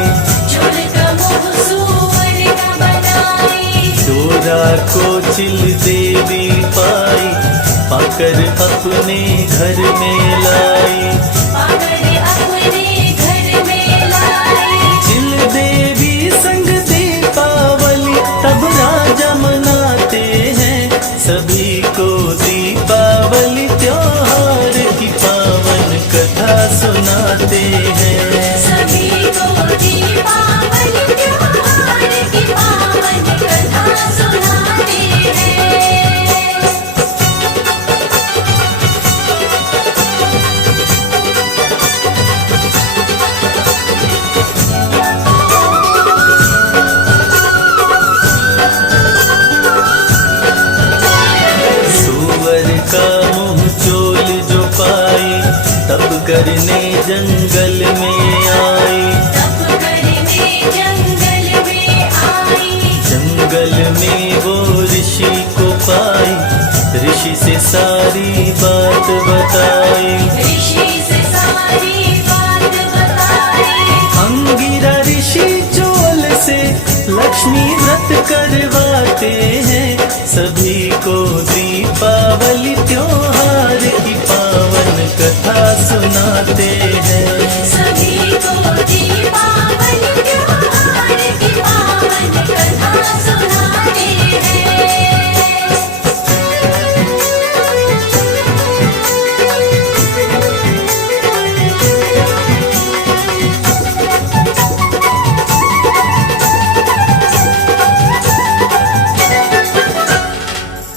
चोल का मुंह सुअर का बनाई। डोरा को चिल देवी पाई, पाकर अपने घर में लाई। पाकर अपने घर में लाई। चिल देवी संग दीपावली तब राजा मनाते हैं, सभी को दीपावली त्योहार की पावन कथा सुनाते हैं। सभी को दीपावली त्योहार की पावन कथा सुनाते हैं। सुअर का मुंह चोल जो पाई, तब करने जंगल में आई। तप करने जंगल में आई। जंगल में वो ऋषि को पाई, ऋषि से सारी बात बताई। ऋषि से सारी बात बताई। अंगिरा ऋषि चोल से लक्ष्मी व्रत करवाते हैं, सभी को दीपावली त्योहार की पावन कथा सुनाते हैं। सभी को दीपावली त्योहार की पावन कथा सुनाते हैं।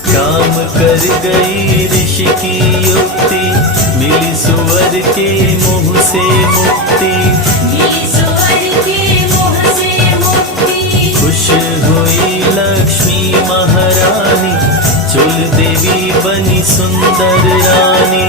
काम कर गई ऋषि की युक्ति, मिली सुअर के मुंह से मुक्ति। मिली सुअर के मुंह से मुक्ति। खुश हुई लक्ष्मी महारानी, चोल देवी बनी सुंदर रानी।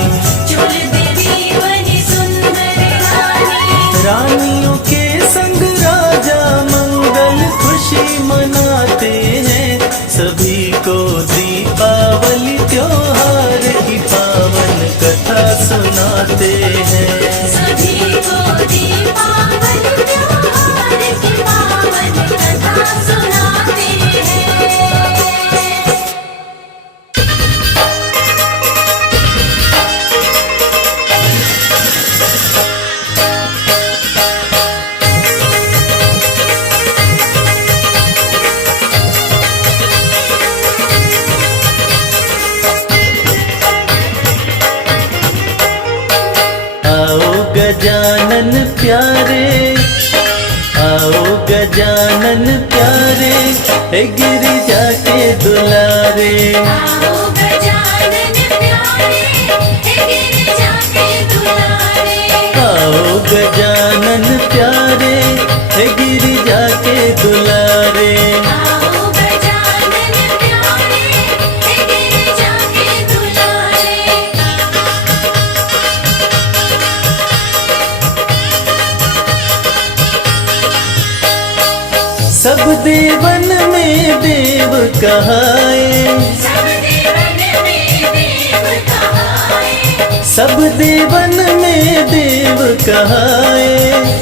चोल देवी बनी सुंदर रानी। रानियों के संग राजा मंगल खुशी मनाते हैं, सभी को दीपावली त्योहार की पावन कथा सुनाते हैं। सभी को दीपावली त्योहार की पावन कथा सुनाते हैं। आओ गजानन प्यारे, आओ गजानन प्यारे, हे गिरिजा के दुलारे। आओ गजानन प्यारे, हे गिरिजा के दुलारे। आओ गजानन प्यारे, हे गिरिजा के दुलारे। आओ गजानन प्यारे, हे गिरिजा के दुलारे। सब देवन में देव कहाए, सब देवन में देव कहाए। सब देवन में देव कहाए।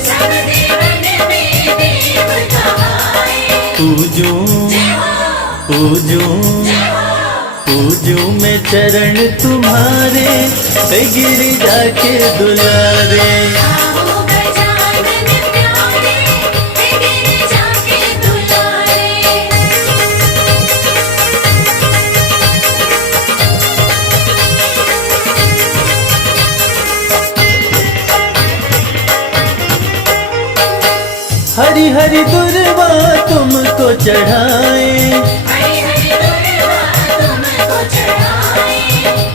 सब देवन में देव कहाए। पूजूं जय हो, पूजूं जय हो, पूजूं चूमे चरण तुम्हारे, हे गिरिजा के दुलारे। आओ गजानन प्यारे, हे गिरिजा के दुलारे। हरि हरि दुर्वा तुमको चढ़ाए, हरि हरि दुर्वा तुमको चढ़ाए,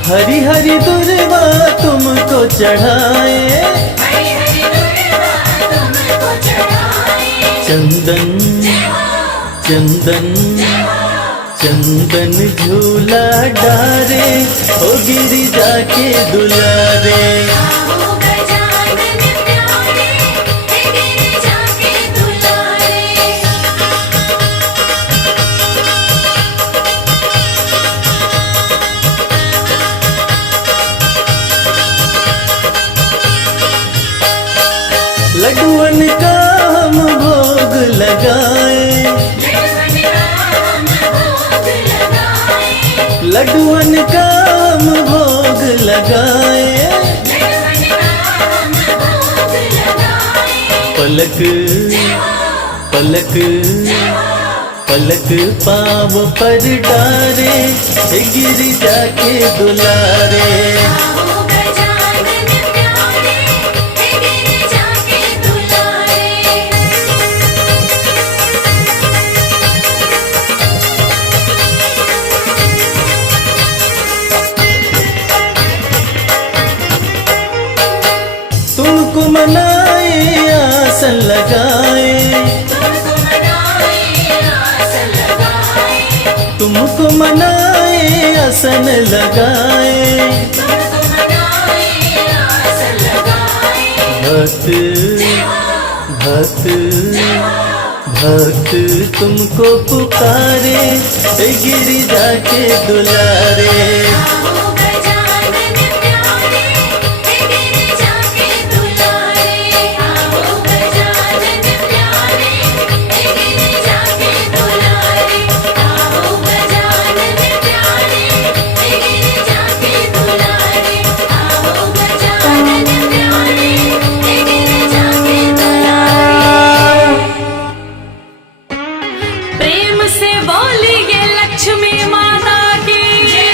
हरि हरि दुर्वा तुमको चढ़ाए। हरि हरि दुर्वा तुमको चढ़ाए। चंदन चंदन चंदन झूला डारे, ओ गिरिजा के दुलारे। आओ गजानन प्यारे, हे गिरिजा के दुलारे। लड्डुअन का हम भोग लगाए, लड्डुअन का हम भोग लगाए। पलक पलक पलक पाँव पर डारे, हे गिरिजा के दुलारे। आओ गजानन प्यारे, हे गिरिजा के दुलारे। तुमको मनाए आसन लगाए, तुमको मनाए आसन लगाए, तुमको मनाए आसन लगाए। तुमको मनाए आसन लगाए। भक्त भक्त भक्त तुमको पुकारे, हे गिरिजा के दुलारे। आओ गजानन प्यारे, हे गिरिजा के दुलारे। आओ गजानन प्यारे, हे गिरिजा के दुलारे। आओ गजानन प्यारे, हे गिरिजा के दुलारे। आओ गजानन प्यारे, हे गिरिजा के दुलारे। प्रेम से बोलिए लक्ष्मी माता की जय।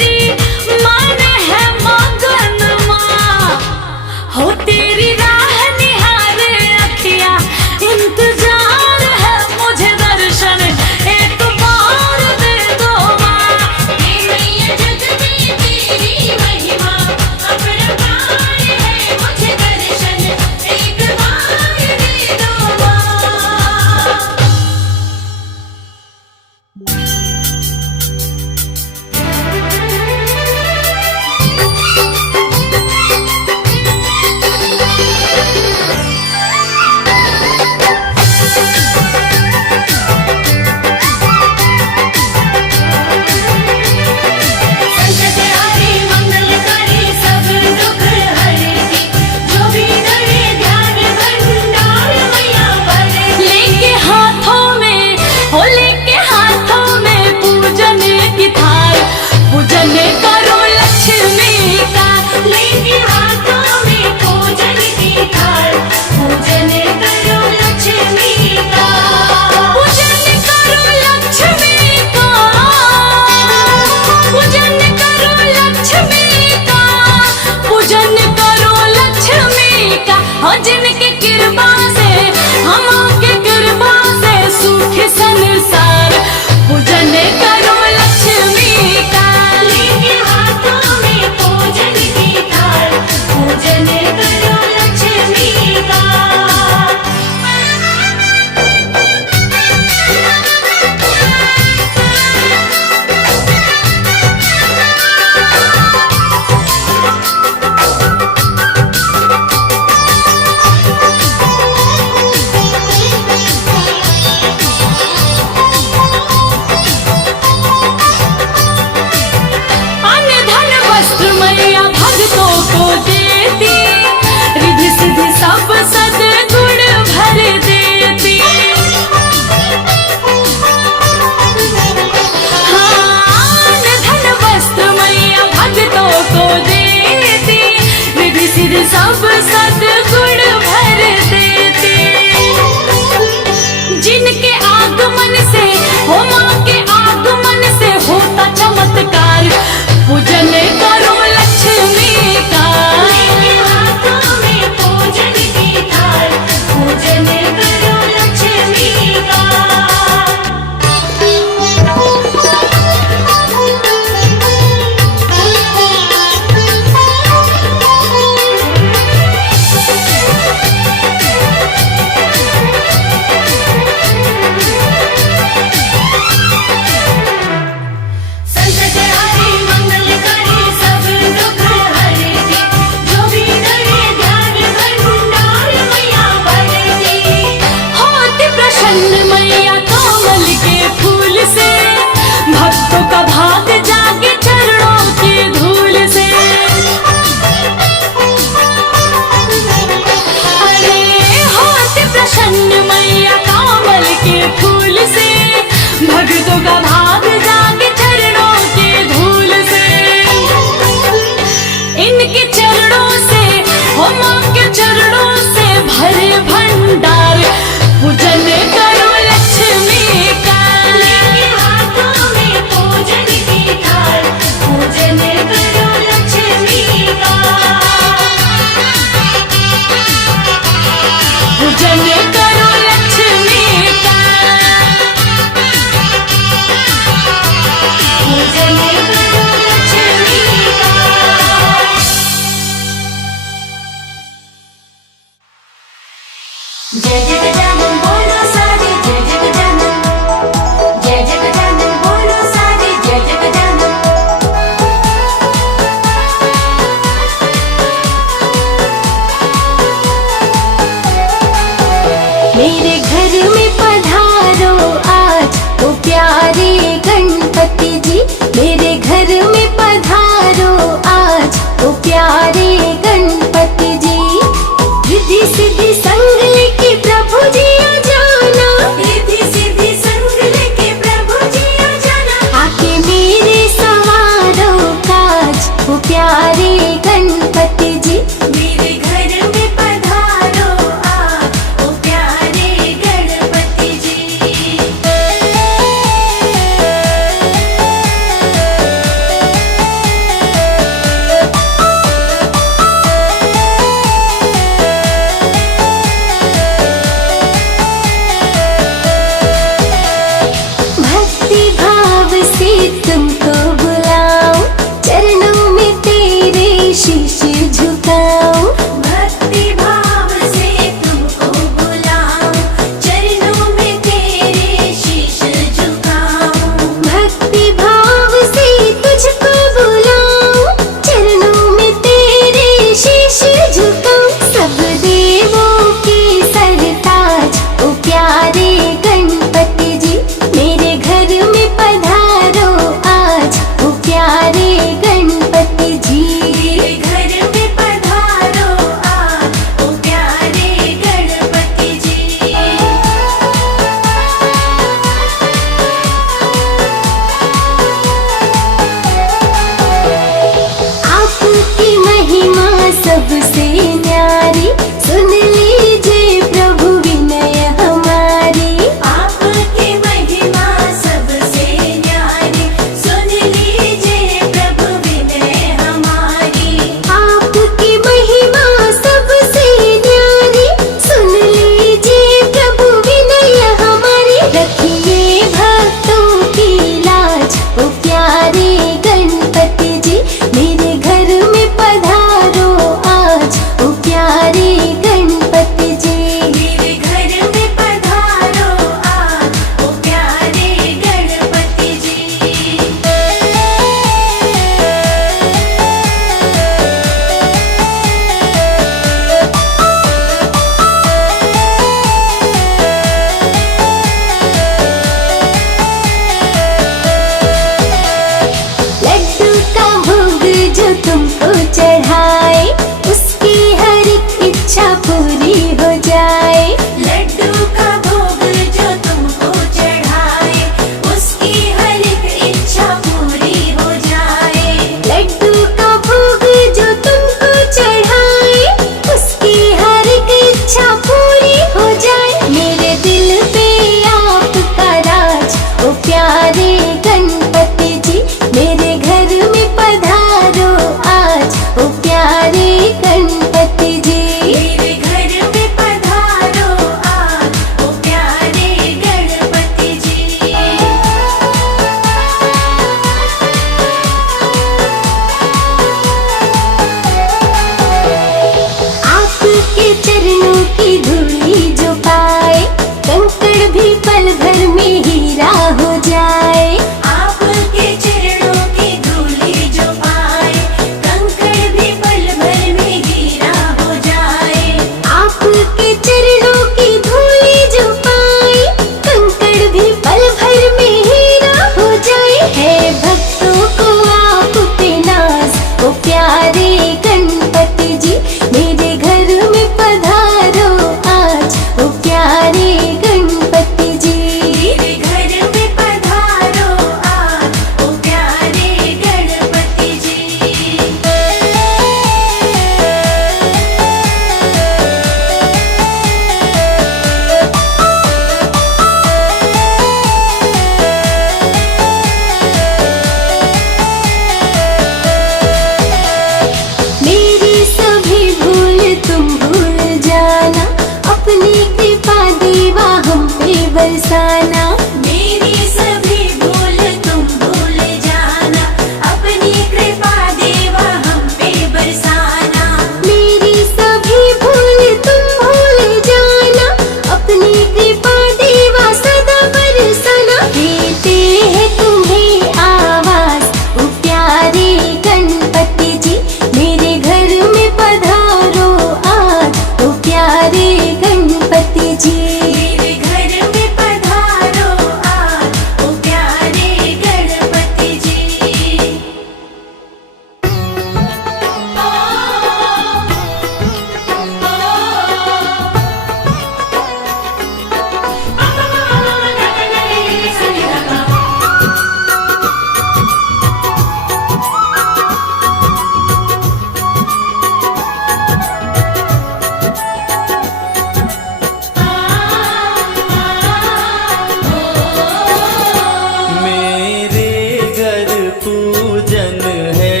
पूजन है,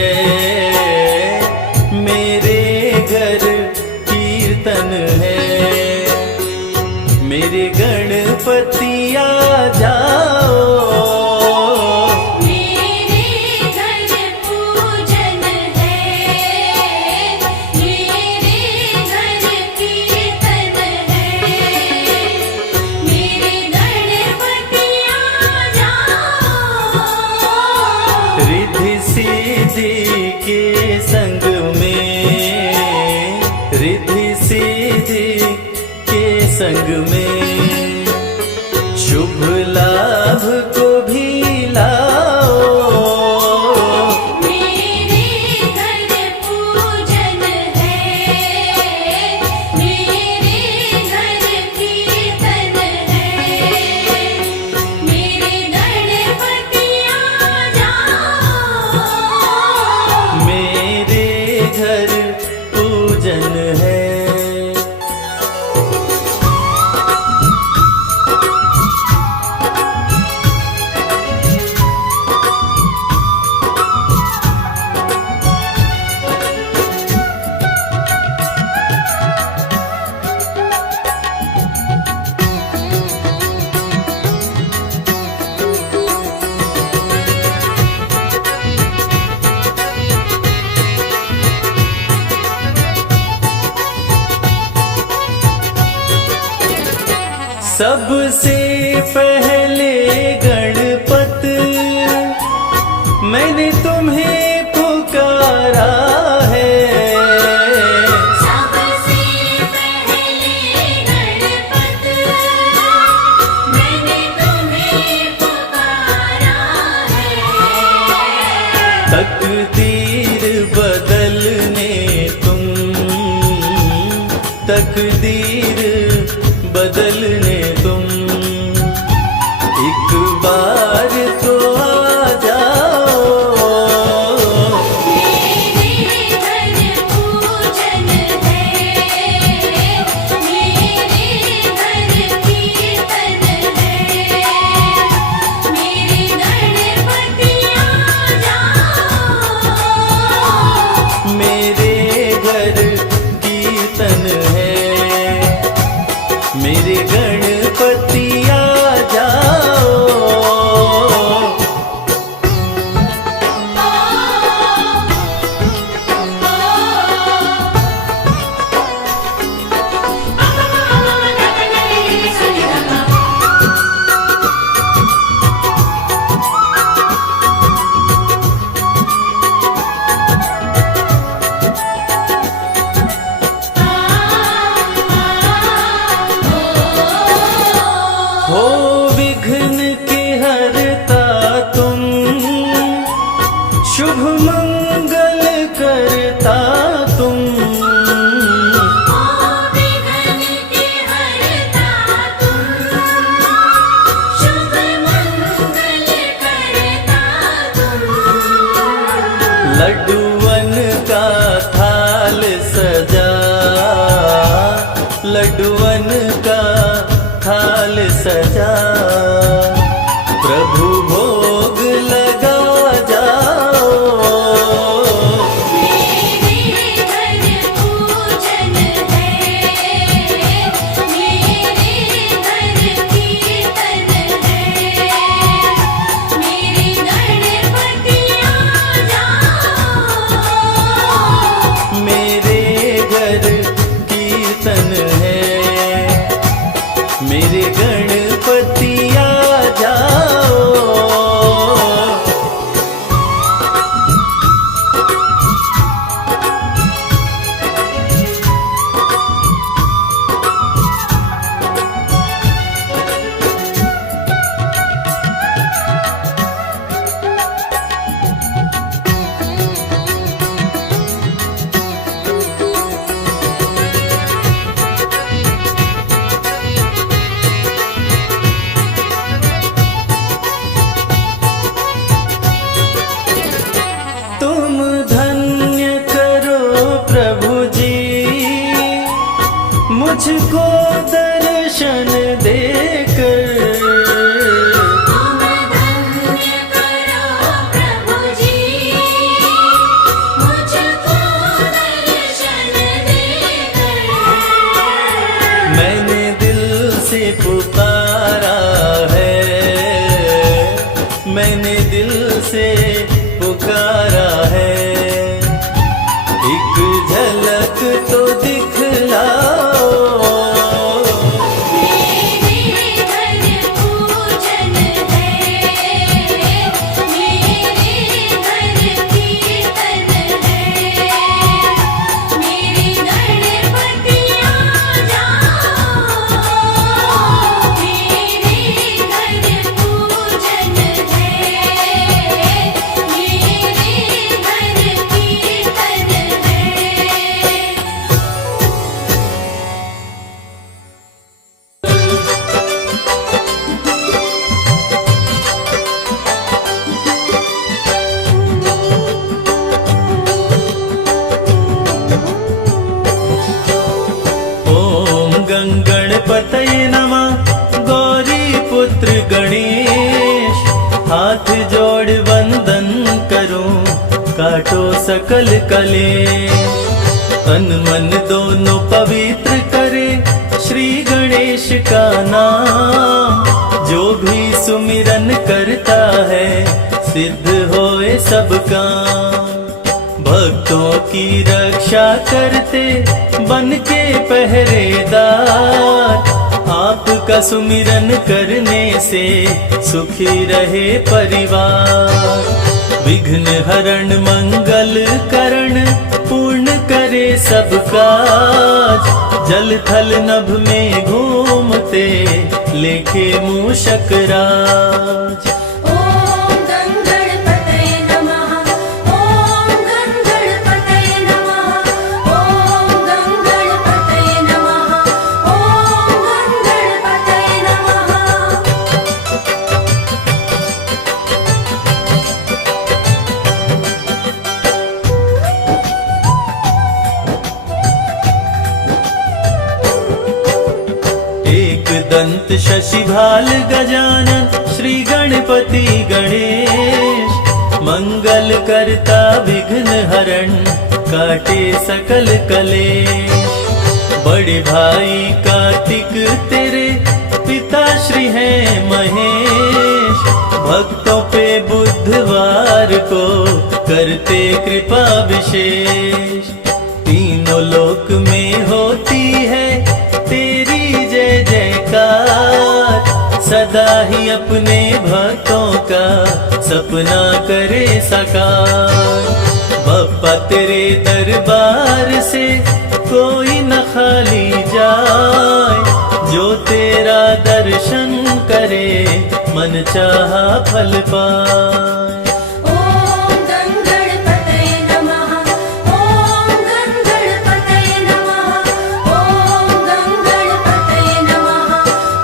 मेरे घर कीर्तन है। मेरे गणपति आ जाओ, मेरे घर पूजन है, मेरे घर कीर्तन है। मेरे गणपति आ जाओ, रिद्धि सिद्धि के संग में, रिद्धि सिद्धि के संग में, शुभ लाभ को भी लाओ। मेरे घर पूजन है, मेरे घर कीर्तन है। मेरे गणपति आ जाओ, मेरे घर पूजन है। सबसे पहले गणपत मैंने तुम्हें पुकारा है। सबसे पहले गणपत मैंने तुम्हें पुकारा है। तकदीर बदलने तुम, तकदीर बदलने तुम, एक बार तो आ जाओ। मेरे घर पूजन है, मेरे घर कीर्तन है। मेरे गणपति आ जाओ, मेरे घर कीर्तन है, मेरे गणपति आ जाओ। हो विघ्न के हरता तुम, शुभ मंगल करता तुम। विघ्न के हरता तुम, शुभ मंगल करता तुम। लड्डूवन का थाल सजा, लड्डूवन का थाल सजा, प्रभु भोग लगा जाओ। मेरे घर पूजन है, मेरे घर कीर्तन है। मेरे गणपति आ जाओ, मेरे घर कीर्तन है, मेरे गणपति आ जाओ। तुम धन्य करो प्रभु जी, मुझको दर्शन देकर। तुम धन्य करो प्रभु दिल से पुकारा है। एक झलक तो दिखलाओ, मेरे घर पूजन है, मेरे घर कीर्तन है, मेरे गणपति आ जाओ, मेरे घर पूजन है, मेरे घर कीर्तन है। ओम गंगणपतये नमः। गौरी पुत्र गणेश, हाथ जोड़ वंदन करूं, काटो सकल कलेश। तन मन दोनों पवित्र करे श्री गणेश का नाम। जो भी सुमिरन करता है सिद्ध होए सब काम। भक्तों की रक्षा करते बन के पहरेदार। आपका सुमिरन करने से सुखी रहे परिवार। विघ्न हरण मंगल करण पूर्ण करे सब काज। जल थल नभ में घूमते लेखे मूषक राज। ओम गंगणपतये नमः, ओम गंगणपतये नमः, ओम गंगणपतये नमः, ओम गंगणपतये नमः। एक दंत शशिभाल गजानन श्री गणपति गणेश। मंगल करता विघ्न हरण काटे सकल कलेश। बड़े भाई कार्तिक तेरे पिता श्री हैं महेश। भक्तों पे बुधवार को करते कृपा विशेष। तीनों लोक में होती है तेरी जय जयकार। सदा ही अपने भक्तों का सपना करे साकार। बप्पा तेरे दरबार से कोई न खाली जाए। जो तेरा दर्शन करे मन चाहा फल पाए। ओम गंगणपतये नमः, ओम गंगणपतये नमः, ओम गंगणपतये नमः,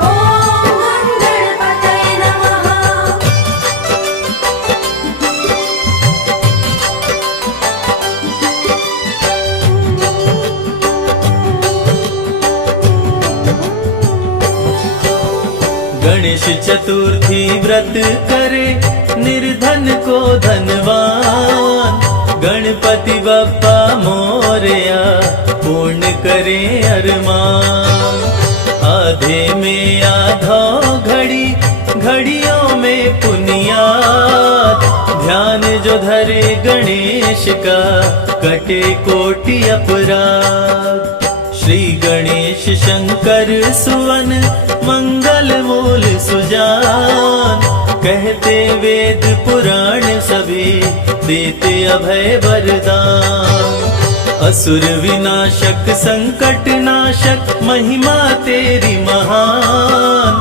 ओम गंगणपतये नमः। गणेश चतुर्थी व्रत करे निर्धन को धनवान। गणपति बप्पा मोरया पूर्ण करे अरमान। आधे में आधा घड़ी घड़ियों में पुनियाद। ध्यान जो धरे गणेश का कटे कोटि अपराध। श्री गणेश शंकर सुवन मंगल मूल सुजान। कहते वेद पुराण सभी देते अभय वरदान। असुर विनाशक संकट नाशक महिमा तेरी महान।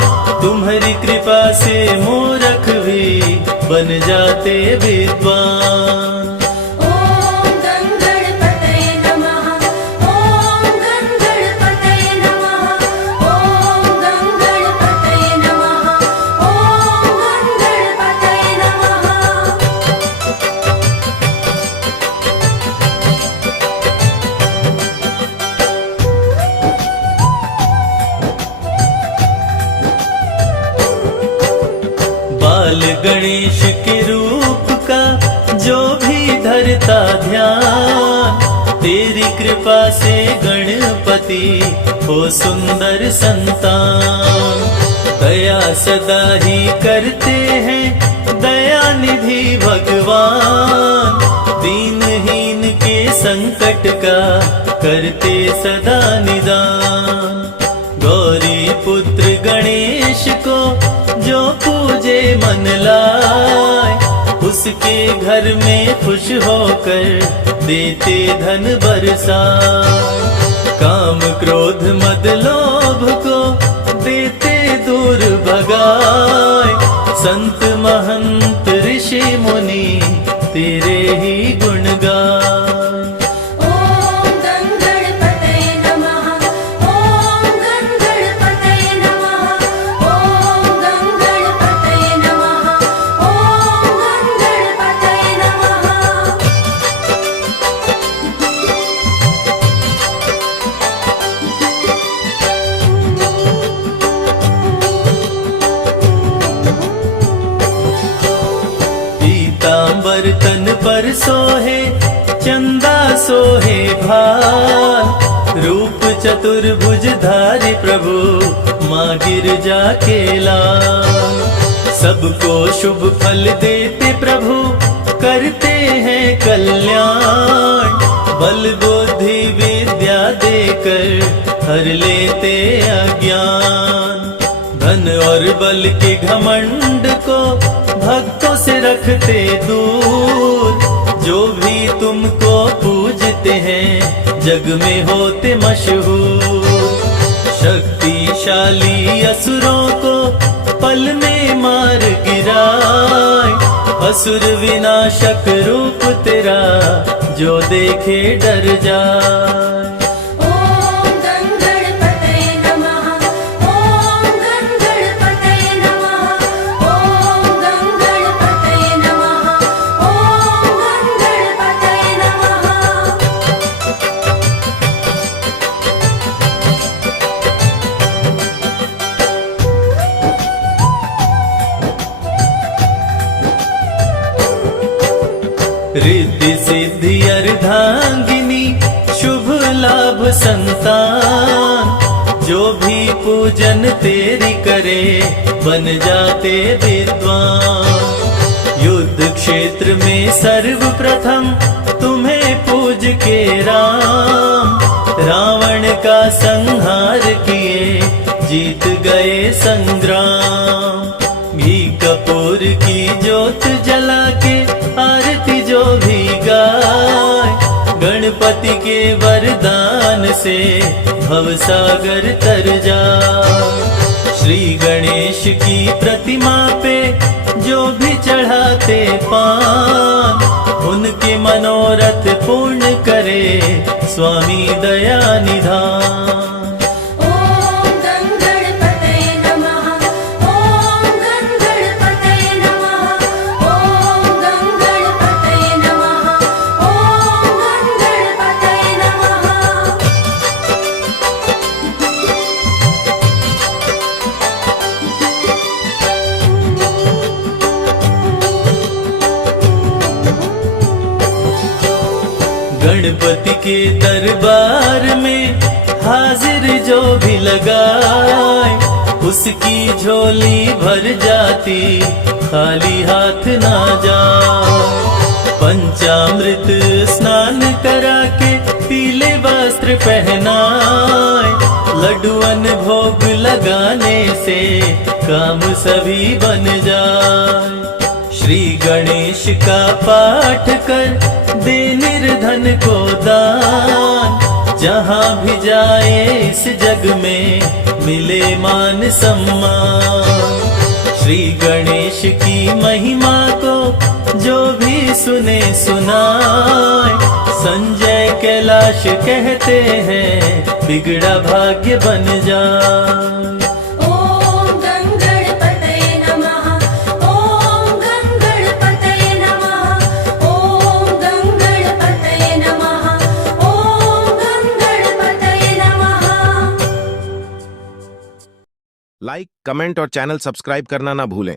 तुम्हारी कृपा से मूर्ख भी बन जाते विद्वान। ओम गंगणपतये नमः, ओम गंगणपतये नमः, ओम गंगणपतये नमः, ओम गंगणपतये नमः। बाल गणेश के रूप का जो भी धरता ध्यान। तेरी कृपा से गणपति हो सुंदर संतान। दया सदा ही करते हैं दया निधि भगवान, दीनहीन के संकट का करते सदा निदान। गौरी पुत्र गणेश को जो पूजे मन लाए, उसके घर में खुश होकर देते धन बरसाए। काम क्रोध मद लोभ को देते दूर भगाए, संत महंत ऋषि मुनि तेरे ही गुण गाए। ॐ गङ्गणपतये नमः, ॐ गङ्गणपतये नमः, ॐ गङ्गणपतये नमः, ॐ गङ्गणपतये नमः। पीतांबर तन पर सोहे, चंदा सोहे भाल, रूप चतुर्भुजधारी प्रभु माँ गिरजा के लाल। सबको शुभ फल देते प्रभु करते हैं कल्याण, बल बुद्धि विद्या देकर हर लेते अज्ञान। धन और बल के घमंड को भक्तों से रखते दूर, जो भी तुमको पूजते हैं जग में होते मशहूर। शक्तिशाली असुरों को पल में मार गिराए, असुर विनाशक रूप तेरा जो देखे डर जाए। ॐ गङ्गणपतये नमः, ॐ गङ्गणपतये नमः, ॐ गङ्गणपतये नमः, ॐ गङ्गणपतये नमः। रिद्धि सिद्धि अर्धांगिनी शुभ लाभ संतान, जो भी पूजन तेरी करे बन जाते विद्वान। युद्ध क्षेत्र में सर्वप्रथम तुम्हें पूज के राम, रावण का संहार किए जीत गए संग्राम। घी कपूर की जोत जला के आरती जो भी गाए, गणपति के वरदान से भवसागर तर जाए। श्री गणेश की प्रतिमा पे जो भी चढ़ाते पान, उनके मनोरथ पूर्ण करे स्वामी दया निधान। ॐ गङ्गणपतये नमः, ॐ गङ्गणपतये नमः, ॐ गङ्गणपतये नमः, ॐ गङ्गणपतये नमः। गणपति के दरबार में हाजिर जो भी लगाए, उसकी झोली भर जाती खाली हाथ ना जाए। पंचामृत स्नान करा के पीले वस्त्र पहनाए, लड्डुअन भोग लगाने से काम सभी बन जाए। श्री गणेश का पाठ कर दे निर्धन को दान, जहाँ भी जाए इस जग में मिले मान सम्मान। श्री गणेश की महिमा को जो भी सुने सुनाए, संजय कैलाश कहते हैं बिगड़ा भाग्य बन जाए। ॐ गङ्गणपतये नमः, ॐ गङ्गणपतये नमः, ॐ गङ्गणपतये नमः, ॐ गङ्गणपतये नमः। लाइक, कमेंट और चैनल सब्सक्राइब करना ना भूलें।